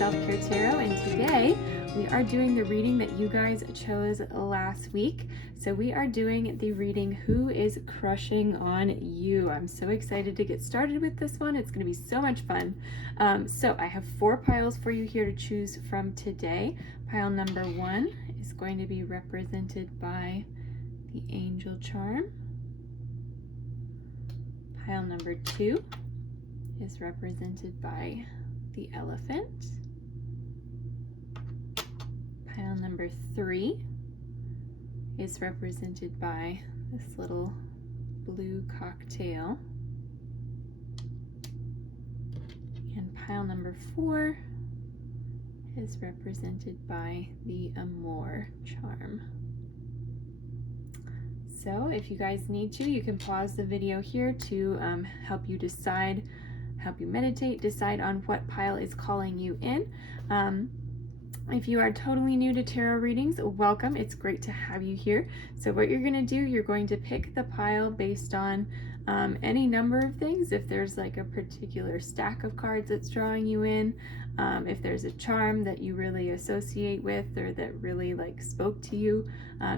Self-Care Tarot, and today we are doing the reading that you guys chose last week. So we are doing the reading, Who is Crushing on You? I'm so excited to get started with this one. It's going to be so much fun. So I have 4 piles for you here to choose from today. Pile number 1 is going to be represented by the Angel Charm. Pile number 2 is represented by the Elephant. Pile number 3 is represented by this little blue cocktail. And pile number 4 is represented by the Amour charm. So if you guys need to, you can pause the video here to help you decide, help you meditate, decide on what pile is calling you in. If you are totally new to tarot readings, welcome. It's great to have you here. So what you're going to do, you're going to pick the pile based on any number of things. If there's like a particular stack of cards that's drawing you in, if there's a charm that you really associate with or that really like spoke to you,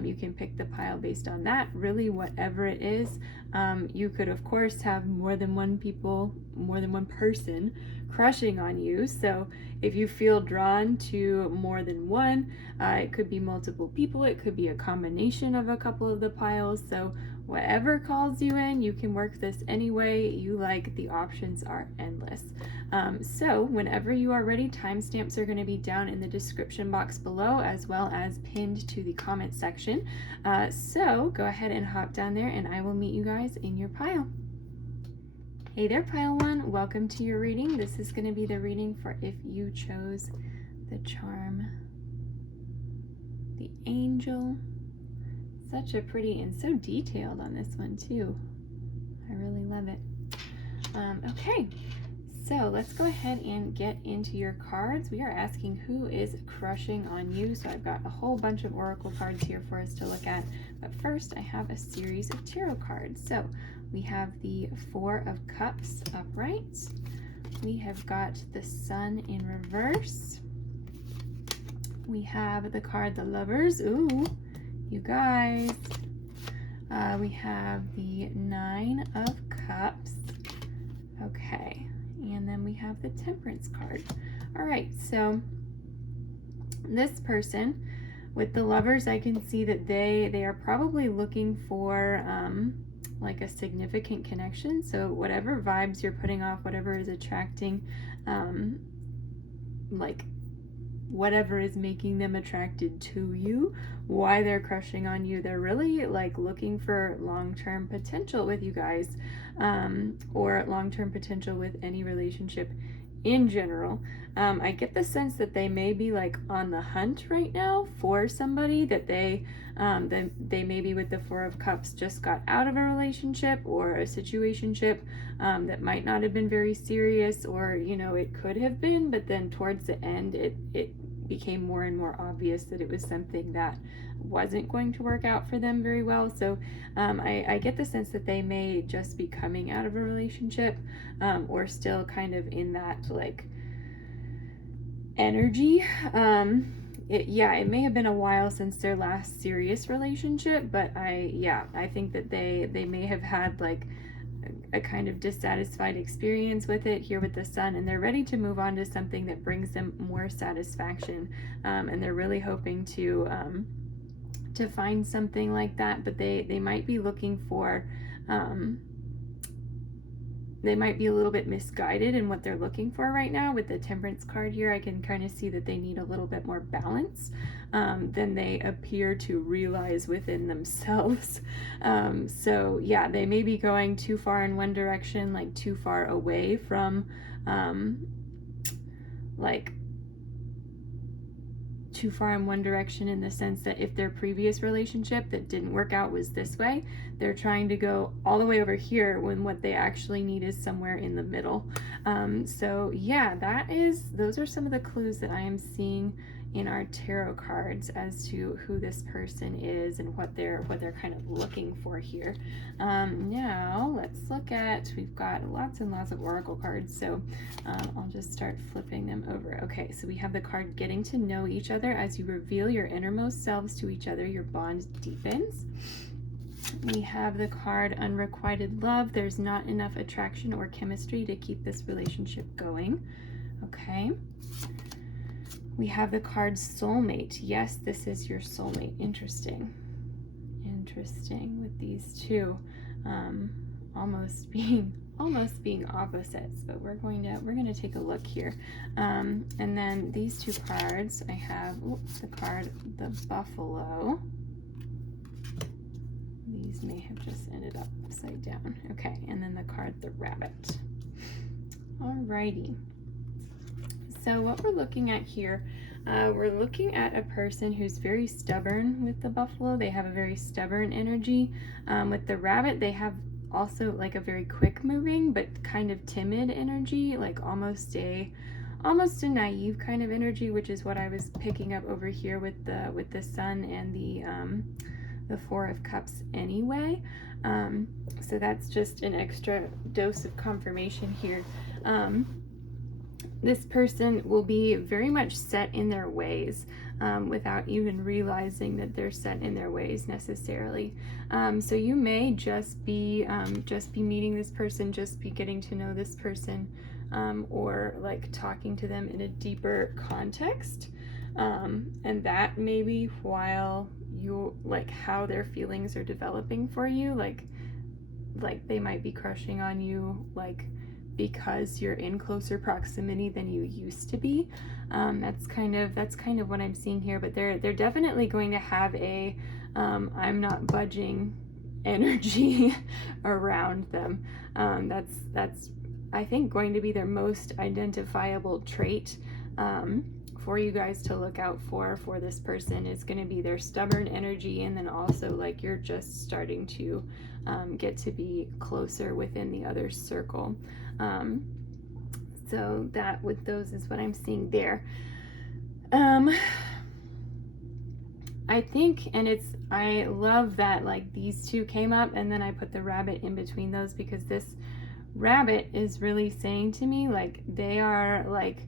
you can pick the pile based on that. Really, whatever it is. You could of course have more than one person crushing on you. So if you feel drawn to more than one, it could be multiple people, it could be a combination of a couple of the piles. So whatever calls you in, you can work this any way you like. The options are endless. So whenever you are ready, timestamps are going to be down in the description box below, as well as pinned to the comment section. So go ahead and hop down there and I will meet you guys in your pile. Hey there, pile 1. Welcome to your reading. This is going to be the reading for if you chose the charm, the Angel. Such a pretty and so detailed on this one too. I really love it. Okay, so let's go ahead and get into your cards. We are asking who is crushing on you. So I've got a whole bunch of oracle cards here for us to look at. But first I have a series of tarot cards. So we have the 4 of Cups upright. We have got the Sun in reverse. We have the card the Lovers. Ooh, you guys. We have the 9 of Cups. Okay, and then we have the Temperance card. All right, so this person with the Lovers, I can see that they are probably looking for like a significant connection. So whatever vibes you're putting off, whatever is attracting, like whatever is making them attracted to you, why they're crushing on you, they're really like looking for long-term potential with you guys, or long-term potential with any relationship in general. I get the sense that they may be like on the hunt right now for somebody, that they maybe with the 4 of Cups just got out of a relationship or a situationship that might not have been very serious, or you know, it could have been, but then towards the end it became more and more obvious that it was something that wasn't going to work out for them very well. So I get the sense that they may just be coming out of a relationship, or still kind of in that like energy. It may have been a while since their last serious relationship, but I think that they may have had like a kind of dissatisfied experience with it here with the Sun, and they're ready to move on to something that brings them more satisfaction, and they're really hoping to find something like that. But they might be looking for they might be a little bit misguided in what they're looking for right now. With the Temperance card here, I can kind of see that they need a little bit more balance than they appear to realize within themselves. So yeah, they may be going too far in one direction, like too far away from like too far in one direction, in the sense that if their previous relationship that didn't work out was this way, they're trying to go all the way over here when what they actually need is somewhere in the middle. So yeah, those are some of the clues that I am seeing in our tarot cards as to who this person is and what they're kind of looking for here. Now let's look at, we've got lots and lots of oracle cards, so I'll just start flipping them over. Okay, so we have the card getting to know each other. As you reveal your innermost selves to each other, your bond deepens. We have the card unrequited love. There's not enough attraction or chemistry to keep this relationship going. Okay. We have the card soulmate. Yes, this is your soulmate. Interesting. Interesting with these two almost being opposites, but we're going to take a look here. And then these two cards, I have the card the buffalo. These may have just ended up upside down. Okay, and then the card the rabbit. Alrighty. So what we're looking at here, we're looking at a person who's very stubborn with the buffalo. They have a very stubborn energy. With the rabbit, they have also like a very quick moving but kind of timid energy, like almost a naive kind of energy, which is what I was picking up over here with the sun and the Four of Cups anyway. So that's just an extra dose of confirmation here. This person will be very much set in their ways without even realizing that they're set in their ways necessarily. So you may just be meeting this person, just be getting to know this person, or like talking to them in a deeper context. And that maybe while you like how their feelings are developing for you, like they might be crushing on you, like because you're in closer proximity than you used to be. That's kind of what I'm seeing here, but they're definitely going to have a I'm not budging energy around them. That's I think going to be their most identifiable trait for you guys to look out for this person is going to be their stubborn energy, and then also like you're just starting to get to be closer within the other circle. So that with those is what I'm seeing there. I think, and I love that like these two came up and then I put the rabbit in between those, because this rabbit is really saying to me like they are like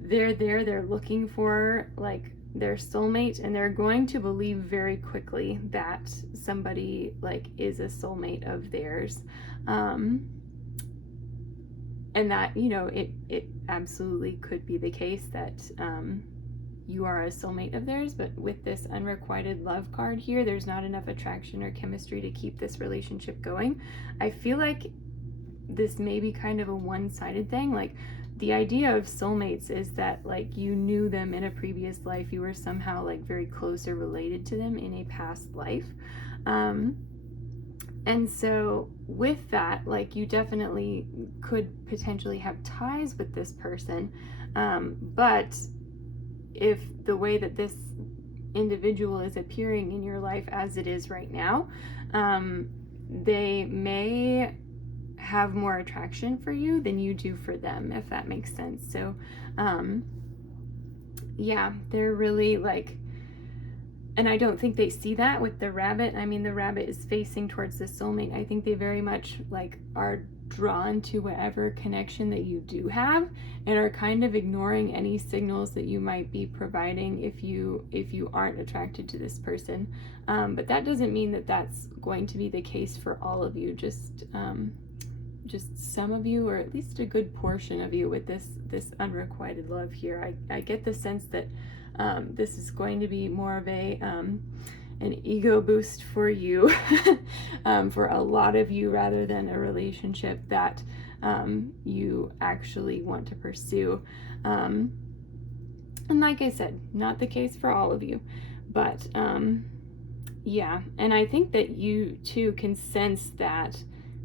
they're looking for like their soulmate, and they're going to believe very quickly that somebody like is a soulmate of theirs. And that, you know, it absolutely could be the case that you are a soulmate of theirs, but with this unrequited love card here, there's not enough attraction or chemistry to keep this relationship going. I feel like this may be kind of a one-sided thing. Like the idea of soulmates is that like you knew them in a previous life, you were somehow like very close or related to them in a past life. And so with that, like you definitely could potentially have ties with this person. But if the way that this individual is appearing in your life as it is right now, they may have more attraction for you than you do for them, if that makes sense. So, yeah, they're really like, and I don't think they see that with the rabbit. I mean, the rabbit is facing towards the soulmate. I think they very much like are drawn to whatever connection that you do have, and are kind of ignoring any signals that you might be providing if you aren't attracted to this person. But that doesn't mean that that's going to be the case for all of you. Just some of you, or at least a good portion of you, with this unrequited love here. I get the sense that this is going to be more of an ego boost for you, for a lot of you, rather than a relationship that you actually want to pursue. And like I said, not the case for all of you, but yeah, and I think that you too can sense that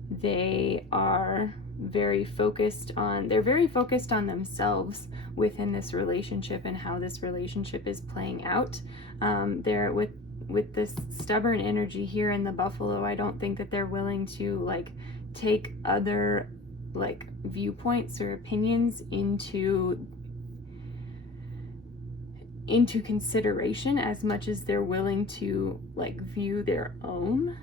they are very focused on themselves within this relationship and how this relationship is playing out. They're with this stubborn energy here in the buffalo. I don't think that they're willing to like take other like viewpoints or opinions into into consideration as much as they're willing to like view their own,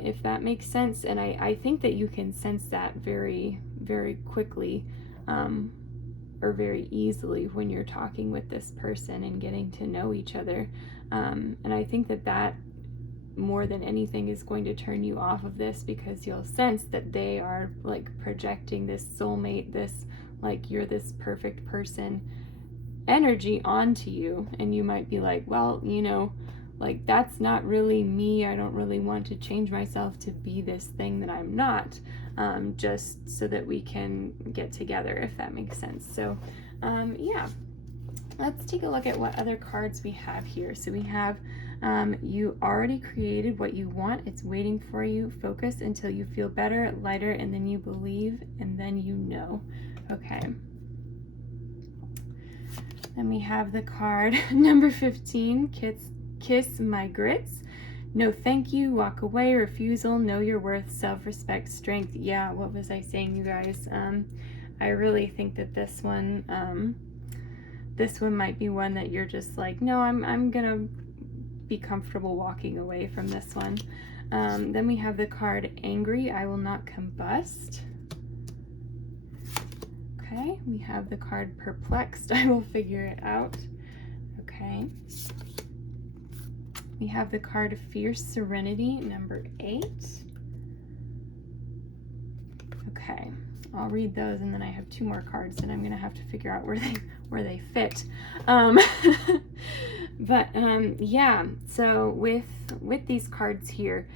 if that makes sense. And I think that you can sense that very, very quickly, or very easily when you're talking with this person and getting to know each other. And I think that that more than anything is going to turn you off of this, because you'll sense that they are like projecting this soulmate, this like you're this perfect person energy onto you, and you might be like, well, you know, like that's not really me. I don't really want to change myself to be this thing that I'm not, just so that we can get together, if that makes sense. So yeah, let's take a look at what other cards we have here. So we have you already created what you want. It's waiting for you. Focus until you feel better, lighter, and then you believe, and then you know. Okay. Then we have the card number 15, kiss my grits. No thank you, walk away, refusal, know your worth, self-respect, strength. Yeah, what was I saying, you guys? I really think that this one might be one that you're just like, no, I'm gonna be comfortable walking away from this one. Then we have the card angry, I will not combust. Okay, we have the card perplexed, I will figure it out. Okay. We have the card fierce serenity, number 8. Okay, I'll read those, and then I have 2 more cards that I'm gonna have to figure out where they fit. But yeah, so with these cards here,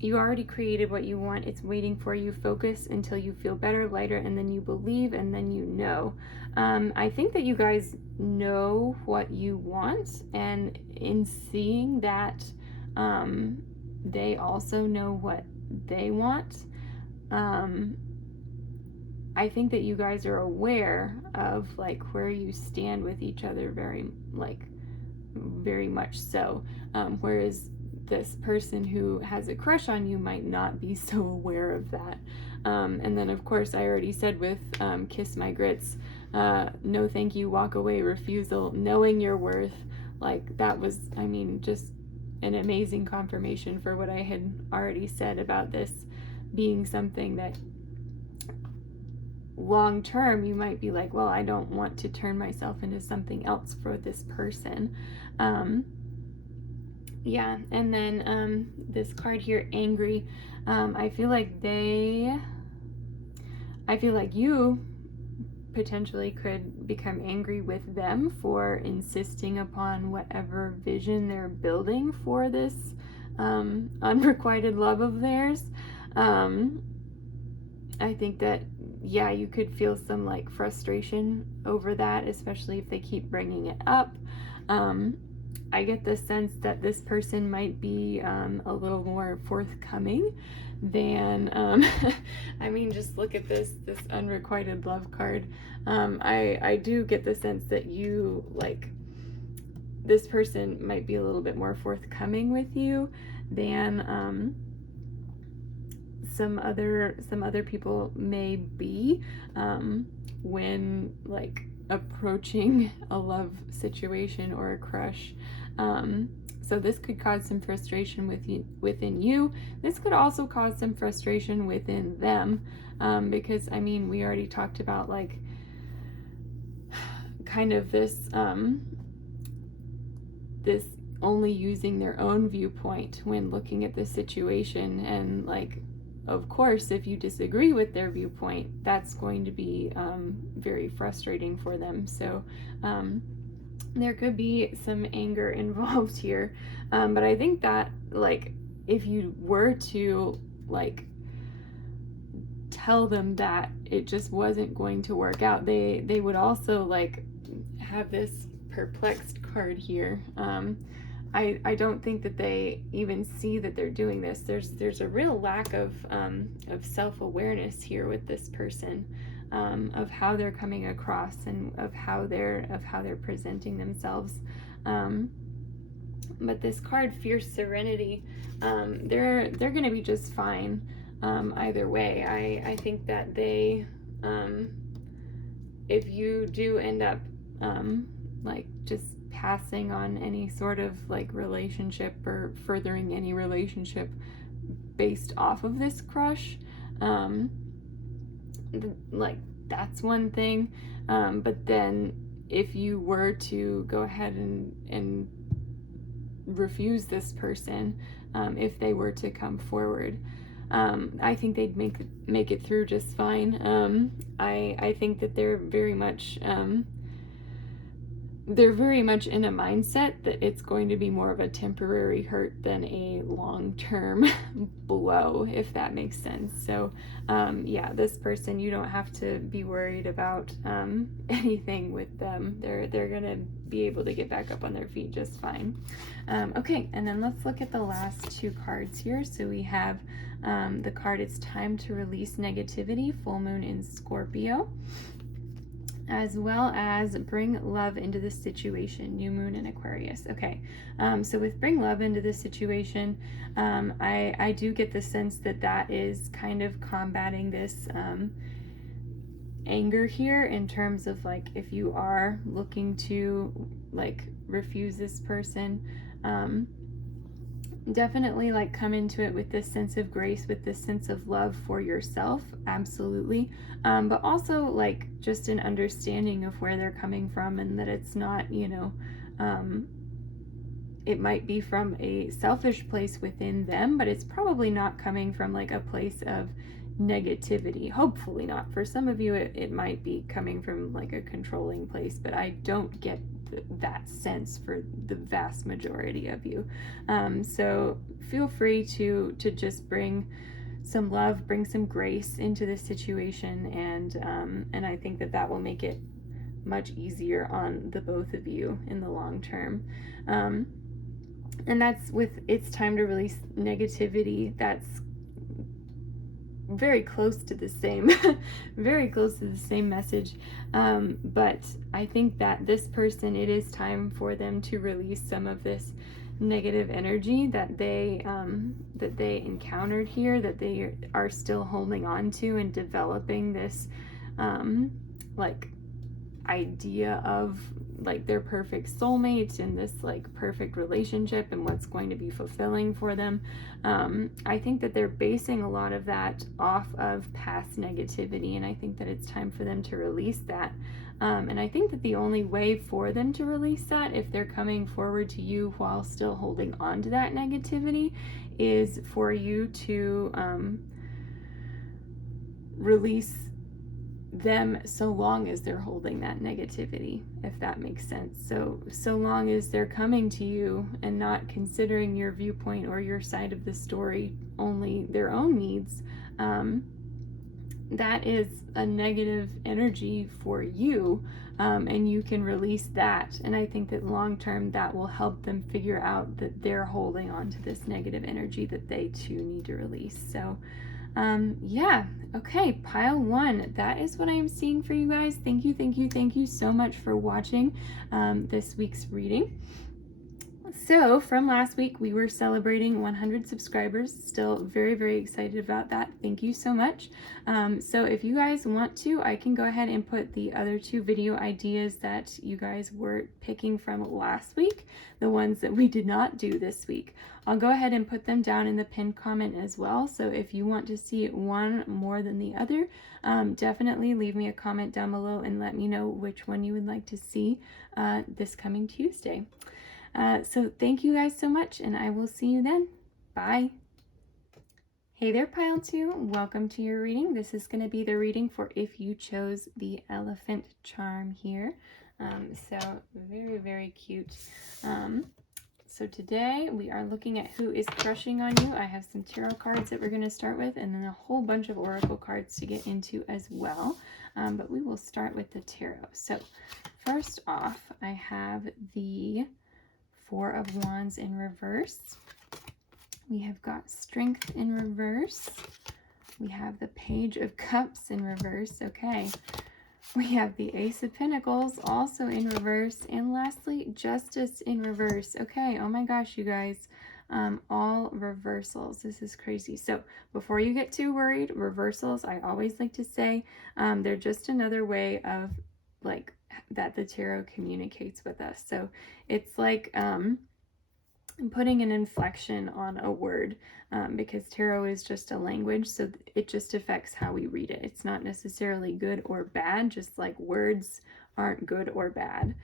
you already created what you want. It's waiting for you. Focus until you feel better, lighter, and then you believe, and then you know. I think that you guys know what you want, and in seeing that, they also know what they want. I think that you guys are aware of like where you stand with each other, very much so. Whereas this person who has a crush on you might not be so aware of that. And then of course I already said with kiss my grits, no thank you, walk away, refusal, knowing your worth. Like that was, I mean, just an amazing confirmation for what I had already said about this being something that long term you might be like, well, I don't want to turn myself into something else for this person. Yeah, and then this card here, angry. I feel like you potentially could become angry with them for insisting upon whatever vision they're building for this unrequited love of theirs. I think that, yeah, you could feel some like frustration over that, especially if they keep bringing it up. I get the sense that this person might be a little more forthcoming than, I mean, just look at this unrequited love card. I do get the sense that you, like, this person might be a little bit more forthcoming with you than some other people may be when, like, approaching a love situation or a crush. So this could cause some frustration within you. This could also cause some frustration within them, because I mean, we already talked about like kind of this this only using their own viewpoint when looking at the situation, and like, of course, if you disagree with their viewpoint, that's going to be very frustrating for them. So there could be some anger involved here, but I think that, like, if you were to like tell them that it just wasn't going to work out, they would also like have this perplexed card here. I don't think that they even see that they're doing this. There's a real lack of self-awareness here with this person, of how they're coming across and of how they're presenting themselves. But this card, fierce serenity, they're gonna be just fine either way. I think that they, if you do end up like just passing on any sort of like relationship or furthering any relationship based off of this crush. Like that's one thing. But then if you were to go ahead and refuse this person, if they were to come forward, I think they'd make it through just fine. I think that they're very much in a mindset that it's going to be more of a temporary hurt than a long-term blow, if that makes sense. So yeah, this person, you don't have to be worried about anything with them. They're gonna be able to get back up on their feet just fine. Okay, and then let's look at the last two cards here. So we have the card, It's Time to Release Negativity, full moon in Scorpio, as well as Bring Love into the Situation, new moon in Aquarius. Okay, so with Bring Love into the Situation, I do get the sense that that is kind of combating this anger here, in terms of like, if you are looking to like refuse this person, definitely like come into it with this sense of grace, with this sense of love for yourself, absolutely, but also like just an understanding of where they're coming from, and that it's not, you know, it might be from a selfish place within them, but it's probably not coming from like a place of negativity. Hopefully not. For some of you it might be coming from like a controlling place, but I don't get that sense for the vast majority of you. So feel free to just bring some love, bring some grace into this situation, and I think that will make it much easier on the both of you in the long term. And that's with It's Time to Release Negativity. That's very close to the same very close to the same message, but I think that this person, it is time for them to release some of this negative energy that they encountered here, that they are still holding on to, and developing this like idea of like their perfect soulmate and this like perfect relationship and what's going to be fulfilling for them. I think that they're basing a lot of that off of past negativity, and I think that it's time for them to release that. And I think that the only way for them to release that, if they're coming forward to you while still holding on to that negativity, is for you to release them so long as they're holding that negativity, if that makes sense. So long as they're coming to you and not considering your viewpoint or your side of the story, only their own needs, that is a negative energy for you, and you can release that. And I think that long term that will help them figure out that they're holding on to this negative energy that they too need to release. So yeah, okay, pile one, that is what I am seeing for you guys. Thank you so much for watching this week's reading. So from last week, we were celebrating 100 subscribers. Still very excited about that. Thank you so much. So if you guys want to, I can go ahead and put the other two video ideas that you guys were picking from last week, the ones that we did not do this week. I'll go ahead and put them down in the pinned comment as well. So if you want to see one more than the other, definitely leave me a comment down below and let me know which one you would like to see this coming Tuesday. So thank you guys so much, and I will see you then. Bye. Hey there, pile two. Welcome to your reading. This is going to be the reading for if you chose the elephant charm here. So very cute. So today we are looking at who is crushing on you. I have some tarot cards that we're going to start with, and then a whole bunch of oracle cards to get into as well. But we will start with the tarot. So first off, I have the Four of Wands in reverse. We have got Strength in reverse. We have the Page of Cups in reverse. Okay. We have the Ace of Pentacles also in reverse. And lastly, Justice in reverse. Okay. Oh my gosh, you guys. All reversals. This is crazy. So before you get too worried, reversals, I always like to say, they're just another way of like that the tarot communicates with us. So it's like putting an inflection on a word, because tarot is just a language, so it just affects how we read it. It's not necessarily good or bad, just like words aren't good or bad,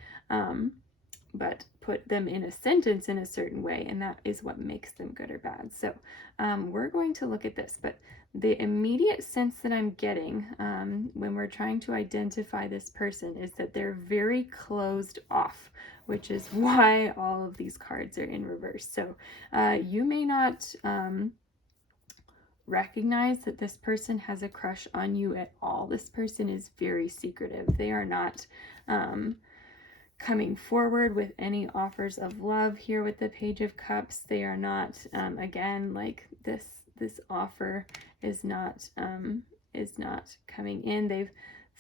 but put them in a sentence in a certain way, and that is what makes them good or bad. So we're going to look at this, but the immediate sense that I'm getting when we're trying to identify this person is that they're very closed off, which is why all of these cards are in reverse. So you may not recognize that this person has a crush on you at all. This person is very secretive. They are not coming forward with any offers of love here with the Page of Cups. They are not, again, like this offer is not coming in. They've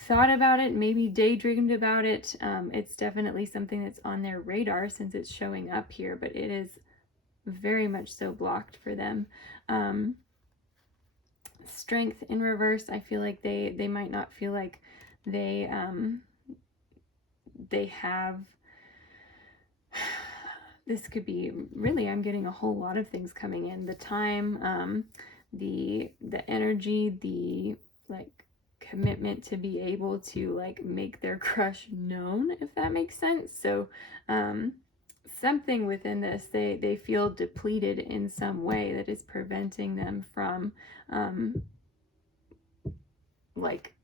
thought about it, maybe daydreamed about it. It's definitely something that's on their radar since it's showing up here, but it is very much so blocked for them. Strength in reverse. I feel like they might not feel like they have, this could be really, I'm getting a whole lot of things coming in. The time, the energy, the like commitment to be able to like make their crush known, if that makes sense. So something within this, they feel depleted in some way that is preventing them from like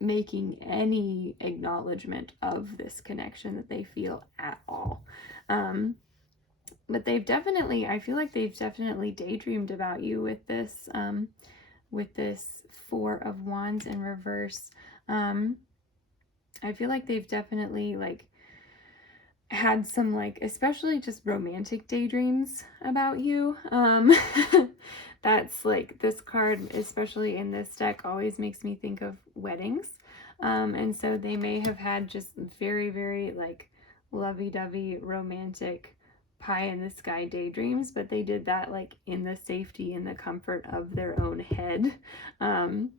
making any acknowledgement of this connection that they feel at all. But they've definitely, I feel like they've definitely daydreamed about you with this Four of Wands in reverse. I feel like they've definitely like had some like, especially just romantic daydreams about you. That's like, this card, especially in this deck, always makes me think of weddings. And so they may have had just very, very like lovey-dovey romantic pie in the sky daydreams, but they did that like in the safety and the comfort of their own head. And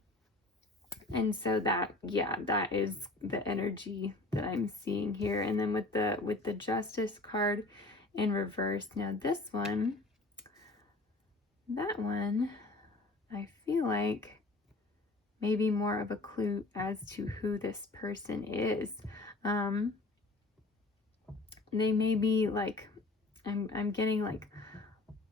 so that, yeah, that is the energy that I'm seeing here. And then with the Justice card in reverse, now this one, that one, I feel like maybe more of a clue as to who this person is. They may be like, I'm getting like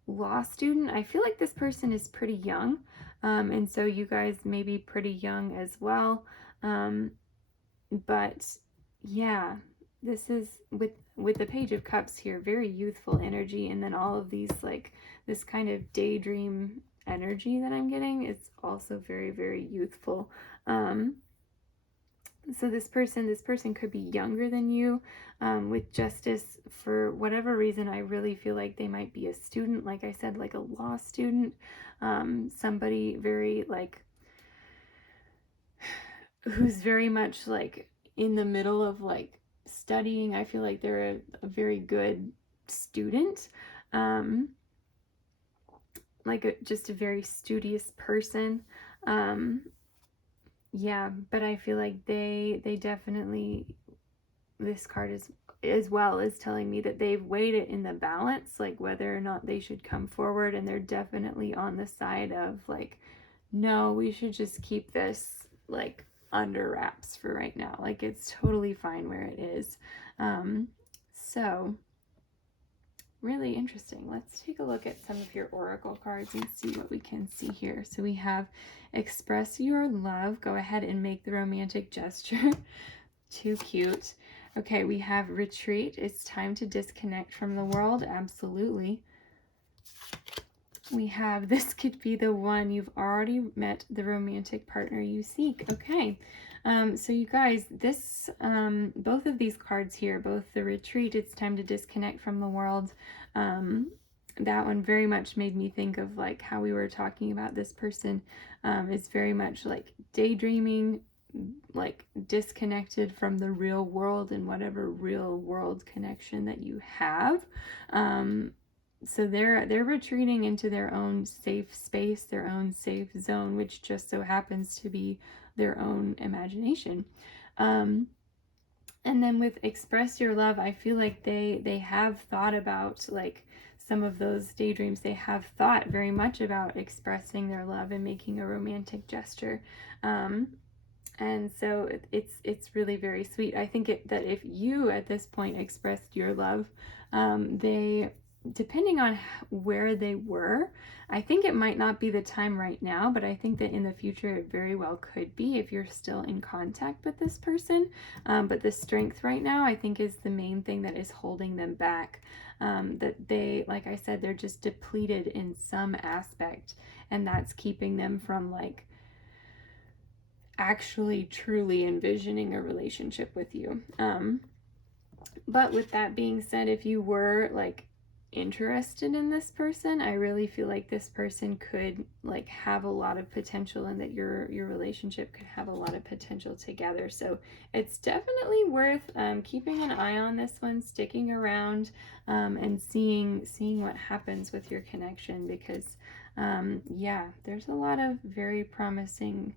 law student. I feel like this person is pretty young. And so you guys may be pretty young as well. But yeah, this is with the Page of Cups here, very youthful energy. And then all of these, like this kind of daydream energy that I'm getting is also very, very youthful. So this person could be younger than you. With Justice, for whatever reason, I really feel like they might be a student, like I said, like a law student, somebody very like, who's very much like in the middle of like studying. I feel like they're a very good student, like just a very studious person. Yeah, but I feel like they definitely, this card is as well is telling me that they've weighed it in the balance, like whether or not they should come forward, and they're definitely on the side of like, no, we should just keep this like under wraps for right now. Like it's totally fine where it is. So really interesting. Let's take a look at some of your oracle cards and see what we can see here. So we have express your love. Go ahead and make the romantic gesture. Too cute. Okay, we have retreat. It's time to disconnect from the world. Absolutely. We have this could be the one. You've already met the romantic partner you seek. Okay. So you guys, this, both of these cards here, both the retreat, it's time to disconnect from the world. That one very much made me think of like how we were talking about this person is very much like daydreaming, like disconnected from the real world and whatever real world connection that you have. So they're retreating into their own safe space, their own safe zone, which just so happens to be their own imagination. And then with express your love, I feel like they have thought about like some of those daydreams. They have thought very much about expressing their love and making a romantic gesture. And so it's really very sweet. I think that if you at this point expressed your love, they, depending on where they were, I think it might not be the time right now, but I think that in the future it very well could be if you're still in contact with this person. But the strength right now, I think, is the main thing that is holding them back. That they, like I said, they're just depleted in some aspect, and that's keeping them from like actually truly envisioning a relationship with you. But with that being said, if you were like interested in this person, I really feel like this person could like have a lot of potential, and that your relationship could have a lot of potential together. So it's definitely worth keeping an eye on this one, sticking around, and seeing what happens with your connection, because yeah, there's a lot of very promising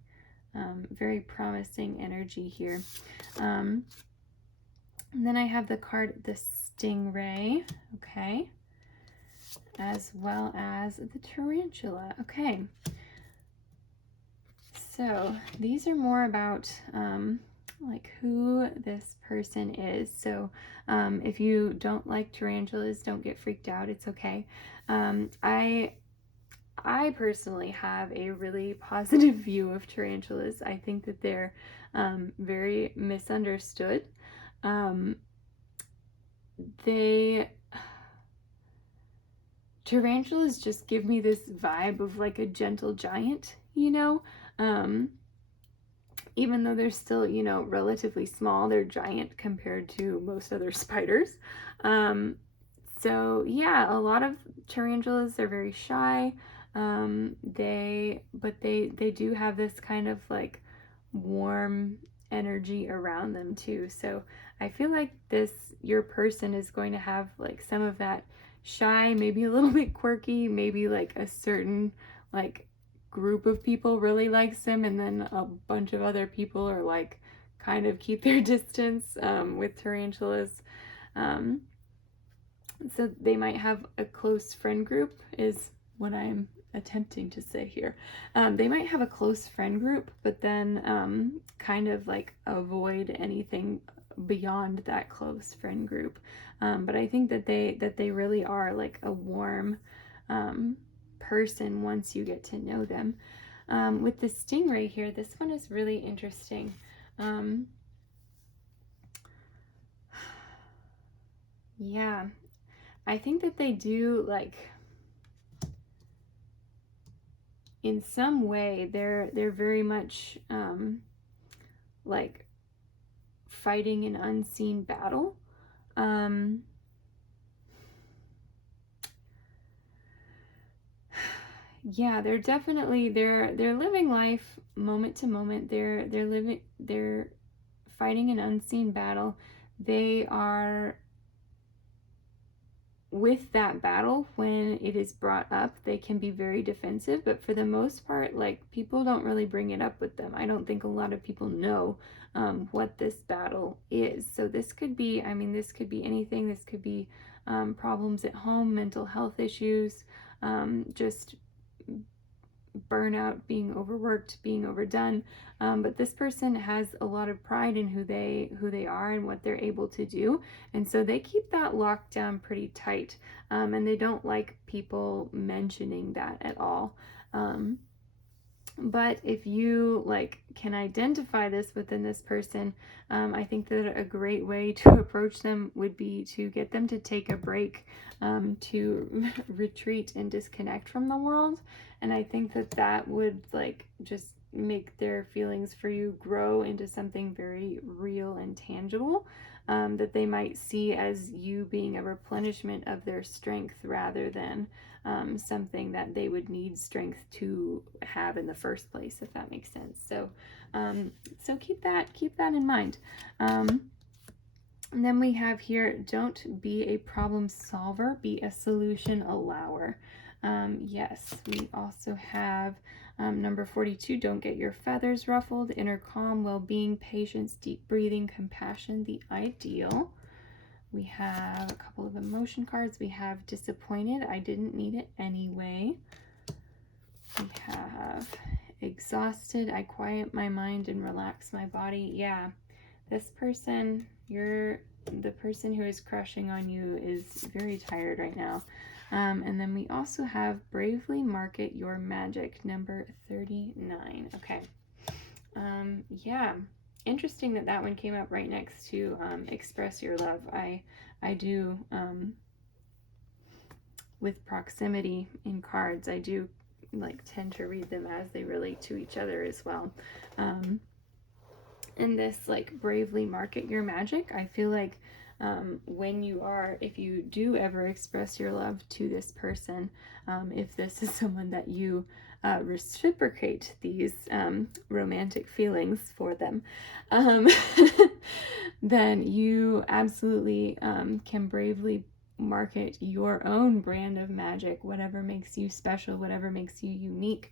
energy here. And then I have the card, the Stingray, okay, as well as the Tarantula. Okay, so these are more about like who this person is. So if you don't like tarantulas, don't get freaked out. It's okay. I personally have a really positive view of tarantulas. I think that they're very misunderstood. Tarantulas just give me this vibe of like a gentle giant, you know? Even though they're still, you know, relatively small, they're giant compared to most other spiders. So yeah, a lot of tarantulas are very shy. They do have this kind of like warm energy around them too. So I feel like your person is going to have like some of that shy, maybe a little bit quirky, maybe like a certain like group of people really likes them, and then a bunch of other people are like kind of keep their distance with tarantulas. So they might have a close friend group, is what I'm attempting to say here. They might have a close friend group, but then kind of like avoid anything beyond that close friend group. But I think that they really are like a warm person once you get to know them. With the Stingray here, this one is really interesting. Yeah, I think that they do, like, in some way, they're very much like fighting an unseen battle. Yeah, they're definitely they're living life moment to moment. They're fighting an unseen battle. They are with that battle. When it is brought up, they can be very defensive, but for the most part, like, people don't really bring it up with them. I don't think a lot of people know what this battle is. So this could be, I mean, this could be anything. This could be problems at home, mental health issues, just burnout, being overworked, being overdone. But this person has a lot of pride in who they are and what they're able to do, and so they keep that locked down pretty tight. And they don't like people mentioning that at all. But if you like can identify this within this person, I think that a great way to approach them would be to get them to take a break, to retreat and disconnect from the world. And I think that that would like just make their feelings for you grow into something very real and tangible, that they might see as you being a replenishment of their strength, rather than something that they would need strength to have in the first place, if that makes sense. So so keep that in mind. And then we have here, don't be a problem solver, be a solution allower. Yes, we also have Number 42, don't get your feathers ruffled. Inner calm, well-being, patience, deep breathing, compassion, the ideal. We have a couple of emotion cards. We have disappointed, I didn't need it anyway. We have exhausted, I quiet my mind and relax my body. Yeah, this person, the person who is crushing on you is very tired right now. And then we also have bravely market your magic, number 39. Okay. Yeah, interesting that that one came up right next to express your love. I do, with proximity in cards, I do like tend to read them as they relate to each other as well. And this like bravely market your magic, I feel like if you do ever express your love to this person, if this is someone that you reciprocate these romantic feelings for them, then you absolutely can bravely market your own brand of magic, whatever makes you special, whatever makes you unique,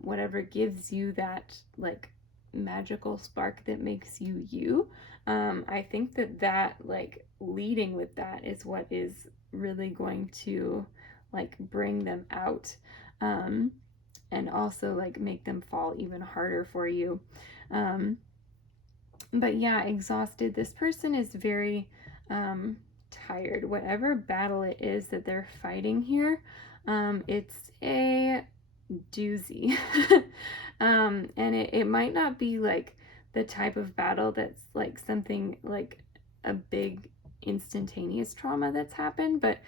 whatever gives you that like magical spark that makes you you. I think that like leading with that is what is really going to like bring them out, and also like make them fall even harder for you. But yeah, exhausted. This person is very tired. Whatever battle it is that they're fighting here, it's a doozy. And it might not be like the type of battle that's like something like a big instantaneous trauma that's happened, but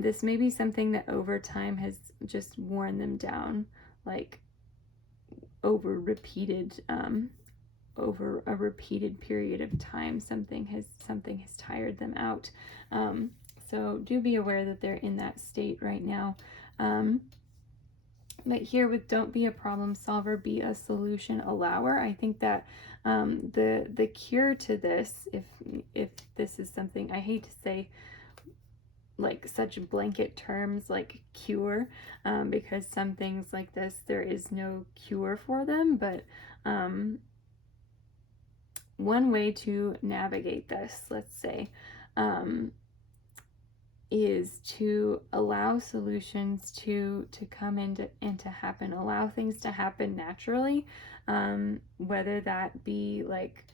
this may be something that over time has just worn them down, like over a repeated period of time, something has tired them out. So do be aware that they're in that state right now. But here with don't be a problem solver, be a solution allower. I think that the cure to this, if this is something, I hate to say like such blanket terms like cure, because some things like this there is no cure for them, but one way to navigate this, let's say, is to allow solutions to come into and to happen, allow things to happen naturally, whether that be like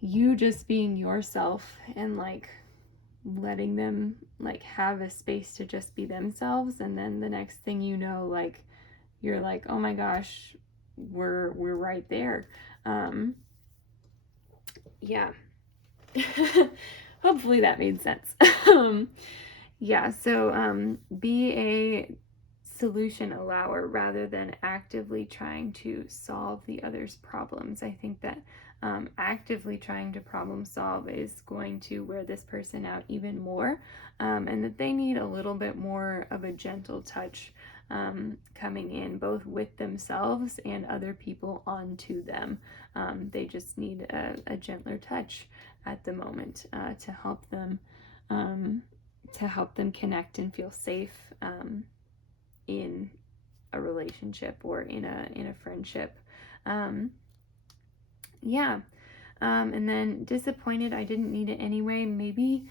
you just being yourself and like letting them like have a space to just be themselves, and then the next thing you know, like you're like, oh my gosh, we're right there. Yeah. Hopefully that made sense. Yeah, so be a solution allower rather than actively trying to solve the other's problems. I think that actively trying to problem solve is going to wear this person out even more, and that they need a little bit more of a gentle touch coming in, both with themselves and other people onto them. They just need a gentler touch at the moment to help them connect and feel safe in a relationship or in a friendship. Yeah. And then disappointed, I didn't need it anyway. Maybe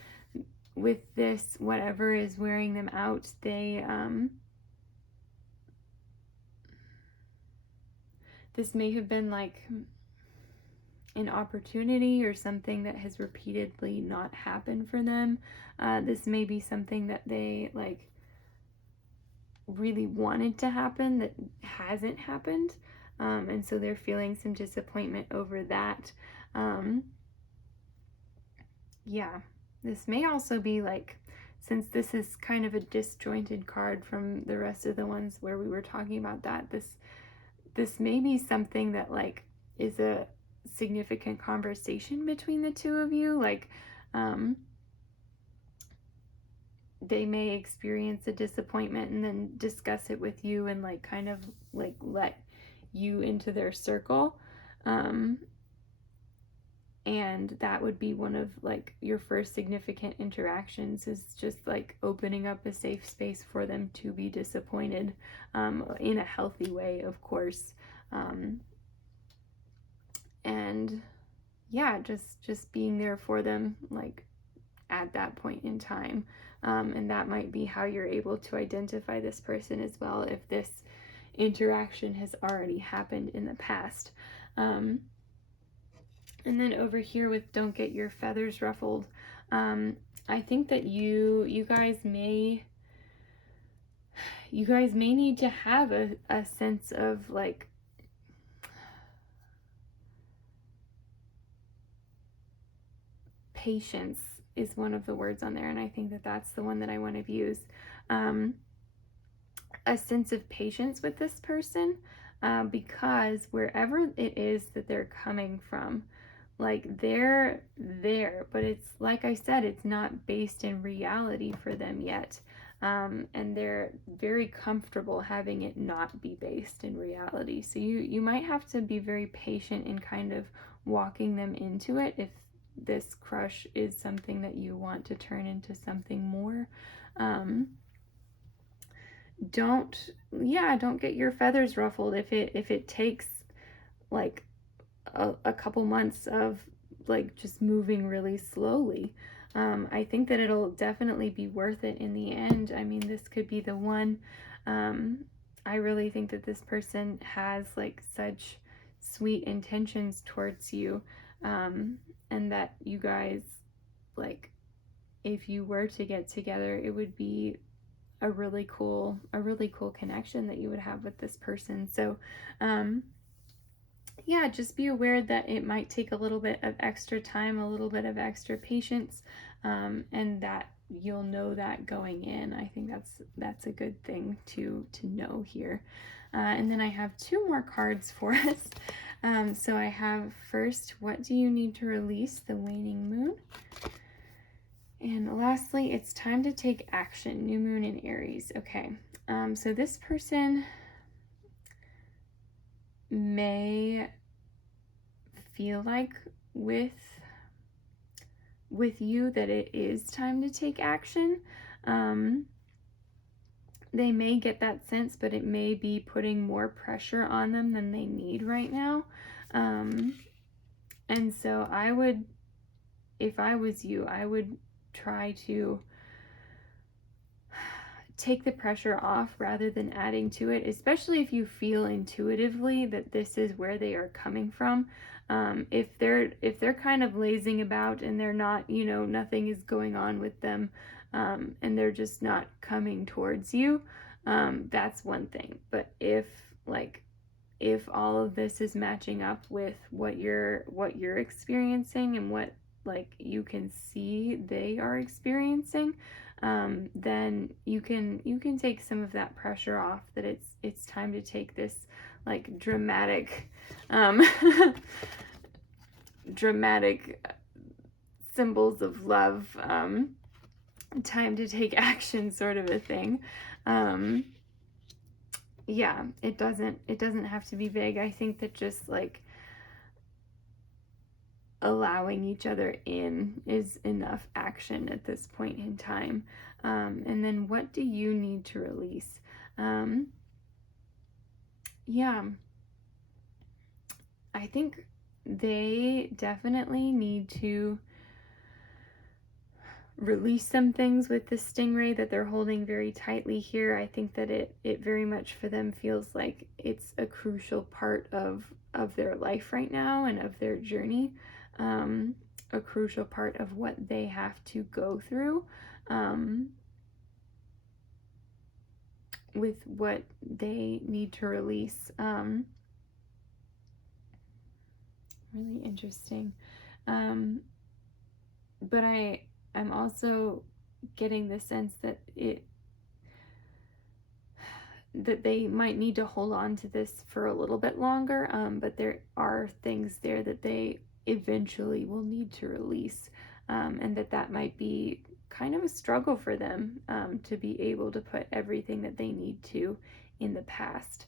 with this, whatever is wearing them out, they this may have been like an opportunity or something that has repeatedly not happened for them. This may be something that they like really wanted to happen that hasn't happened, and so they're feeling some disappointment over that. Yeah, this may also be like, since this is kind of a disjointed card from the rest of the ones where we were talking about that, this may be something that like is a significant conversation between the two of you. Like they may experience a disappointment and then discuss it with you and like kind of like let you into their circle. and that would be one of like your first significant interactions, is just like opening up a safe space for them to be disappointed, in a healthy way, of course. And yeah, just being there for them, like at that point in time. And that might be how you're able to identify this person as well, if this interaction has already happened in the past. And then over here with don't get your feathers ruffled, I think that you guys may need to have a sense of like patience is one of the words on there, and I think that that's the one that I want to use. A sense of patience with this person, because wherever it is that they're coming from, like they're there, but it's like I said, it's not based in reality for them yet. And they're very comfortable having it not be based in reality. So you might have to be very patient in kind of walking them into it if this crush is something that you want to turn into something more. Don't get your feathers ruffled if it takes like a couple months of like just moving really slowly. I think that it'll definitely be worth it in the end. I mean, this could be the one. I really think that this person has like such sweet intentions towards you, and that you guys, like, if you were to get together, it would be a really cool connection that you would have with this person. So yeah, just be aware that it might take a little bit of extra time, a little bit of extra patience, and that you'll know that going in. I think that's a good thing to know here. And then I have two more cards for us. So I have first, what do you need to release? The waning moon. And lastly, it's time to take action. New moon in Aries. Okay. So this person may feel like with you that it is time to take action. They may get that sense, but it may be putting more pressure on them than they need right now. And so I would, if I was you, I would try to take the pressure off rather than adding to it, especially if you feel intuitively that this is where they are coming from. If they're kind of lazing about and they're not, nothing is going on with them, and they're just not coming towards you, that's one thing. But if all of this is matching up with what you're experiencing and what like you can see they are experiencing, then you can take some of that pressure off, that it's time to take this like dramatic dramatic symbols of love, time to take action sort of a thing. Yeah, it doesn't have to be big. I think that just like allowing each other in is enough action at this point in time. And then what do you need to release? Yeah, I think they definitely need to release some things with the stingray that they're holding very tightly here. I think that it very much for them feels like it's a crucial part of their life right now and of their journey, a crucial part of what they have to go through, with what they need to release. Really interesting. But I'm also getting the sense that they might need to hold on to this for a little bit longer, but there are things there that they eventually will need to release, and that might be kind of a struggle for them, to be able to put everything that they need to in the past.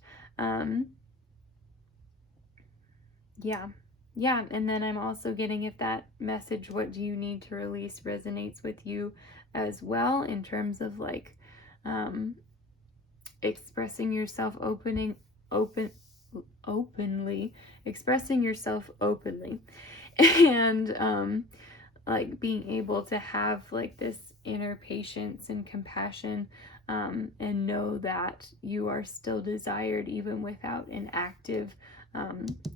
Yeah, yeah, and then I'm also getting if that message, what do you need to release, resonates with you as well, in terms of like expressing yourself openly, expressing yourself openly, and like being able to have like this inner patience and compassion, and know that you are still desired even without an active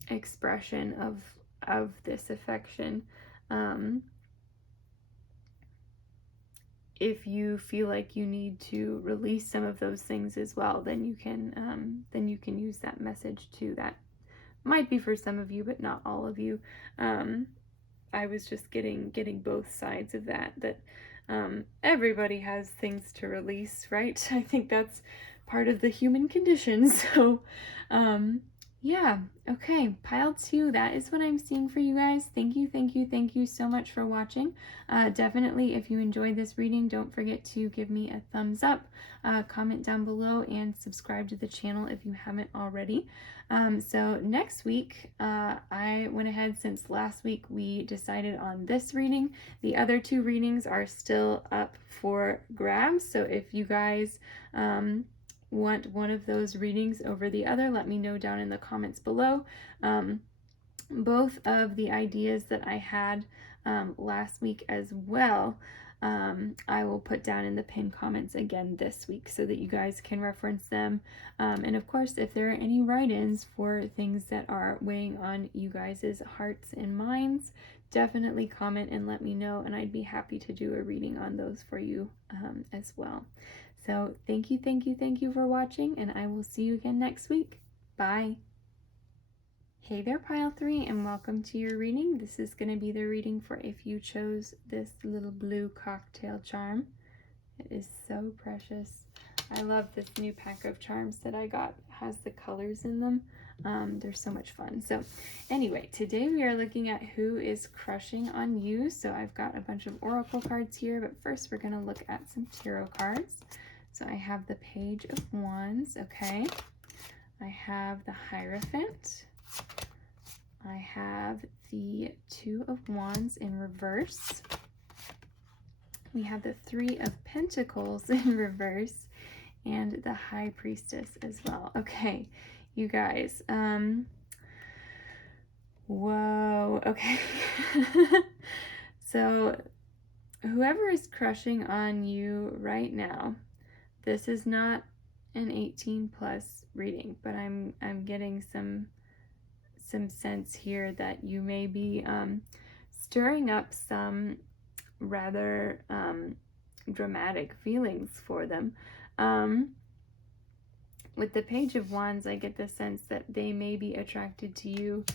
expression of this affection. If you feel like you need to release some of those things as well, then you can use that message too. That might be for some of you, but not all of you. I was just getting both sides of that. Everybody has things to release, right? I think that's part of the human condition. So, yeah. Okay, pile 2. That is what I'm seeing for you guys. Thank you so much for watching. Definitely, if you enjoyed this reading, don't forget to give me a thumbs up, comment down below, and subscribe to the channel if you haven't already. So next week, I went ahead, since last week we decided on this reading. The other 2 readings are still up for grabs. So if you guys want one of those readings over the other, let me know down in the comments below. Both of the ideas that I had last week as well, I will put down in the pinned comments again this week so that you guys can reference them. And of course, if there are any write-ins for things that are weighing on you guys' hearts and minds, definitely comment and let me know, and I'd be happy to do a reading on those for you as well. So thank you for watching, and I will see you again next week. Bye. Hey there, pile 3, and welcome to your reading. This is going to be the reading for if you chose this little blue cocktail charm. It is so precious. I love this new pack of charms that I got. It has the colors in them. They're so much fun. So anyway, today we are looking at who is crushing on you. So I've got a bunch of oracle cards here, but first we're going to look at some tarot cards. So I have the Page of Wands, okay. I have the Hierophant. I have the Two of Wands in reverse. We have the Three of Pentacles in reverse, and the High Priestess as well. Okay, you guys. Whoa, okay. So whoever is crushing on you right now, this is not an 18 plus reading, but I'm getting some sense here that you may be stirring up some rather dramatic feelings for them. With the Page of Wands, I get the sense that they may be attracted to you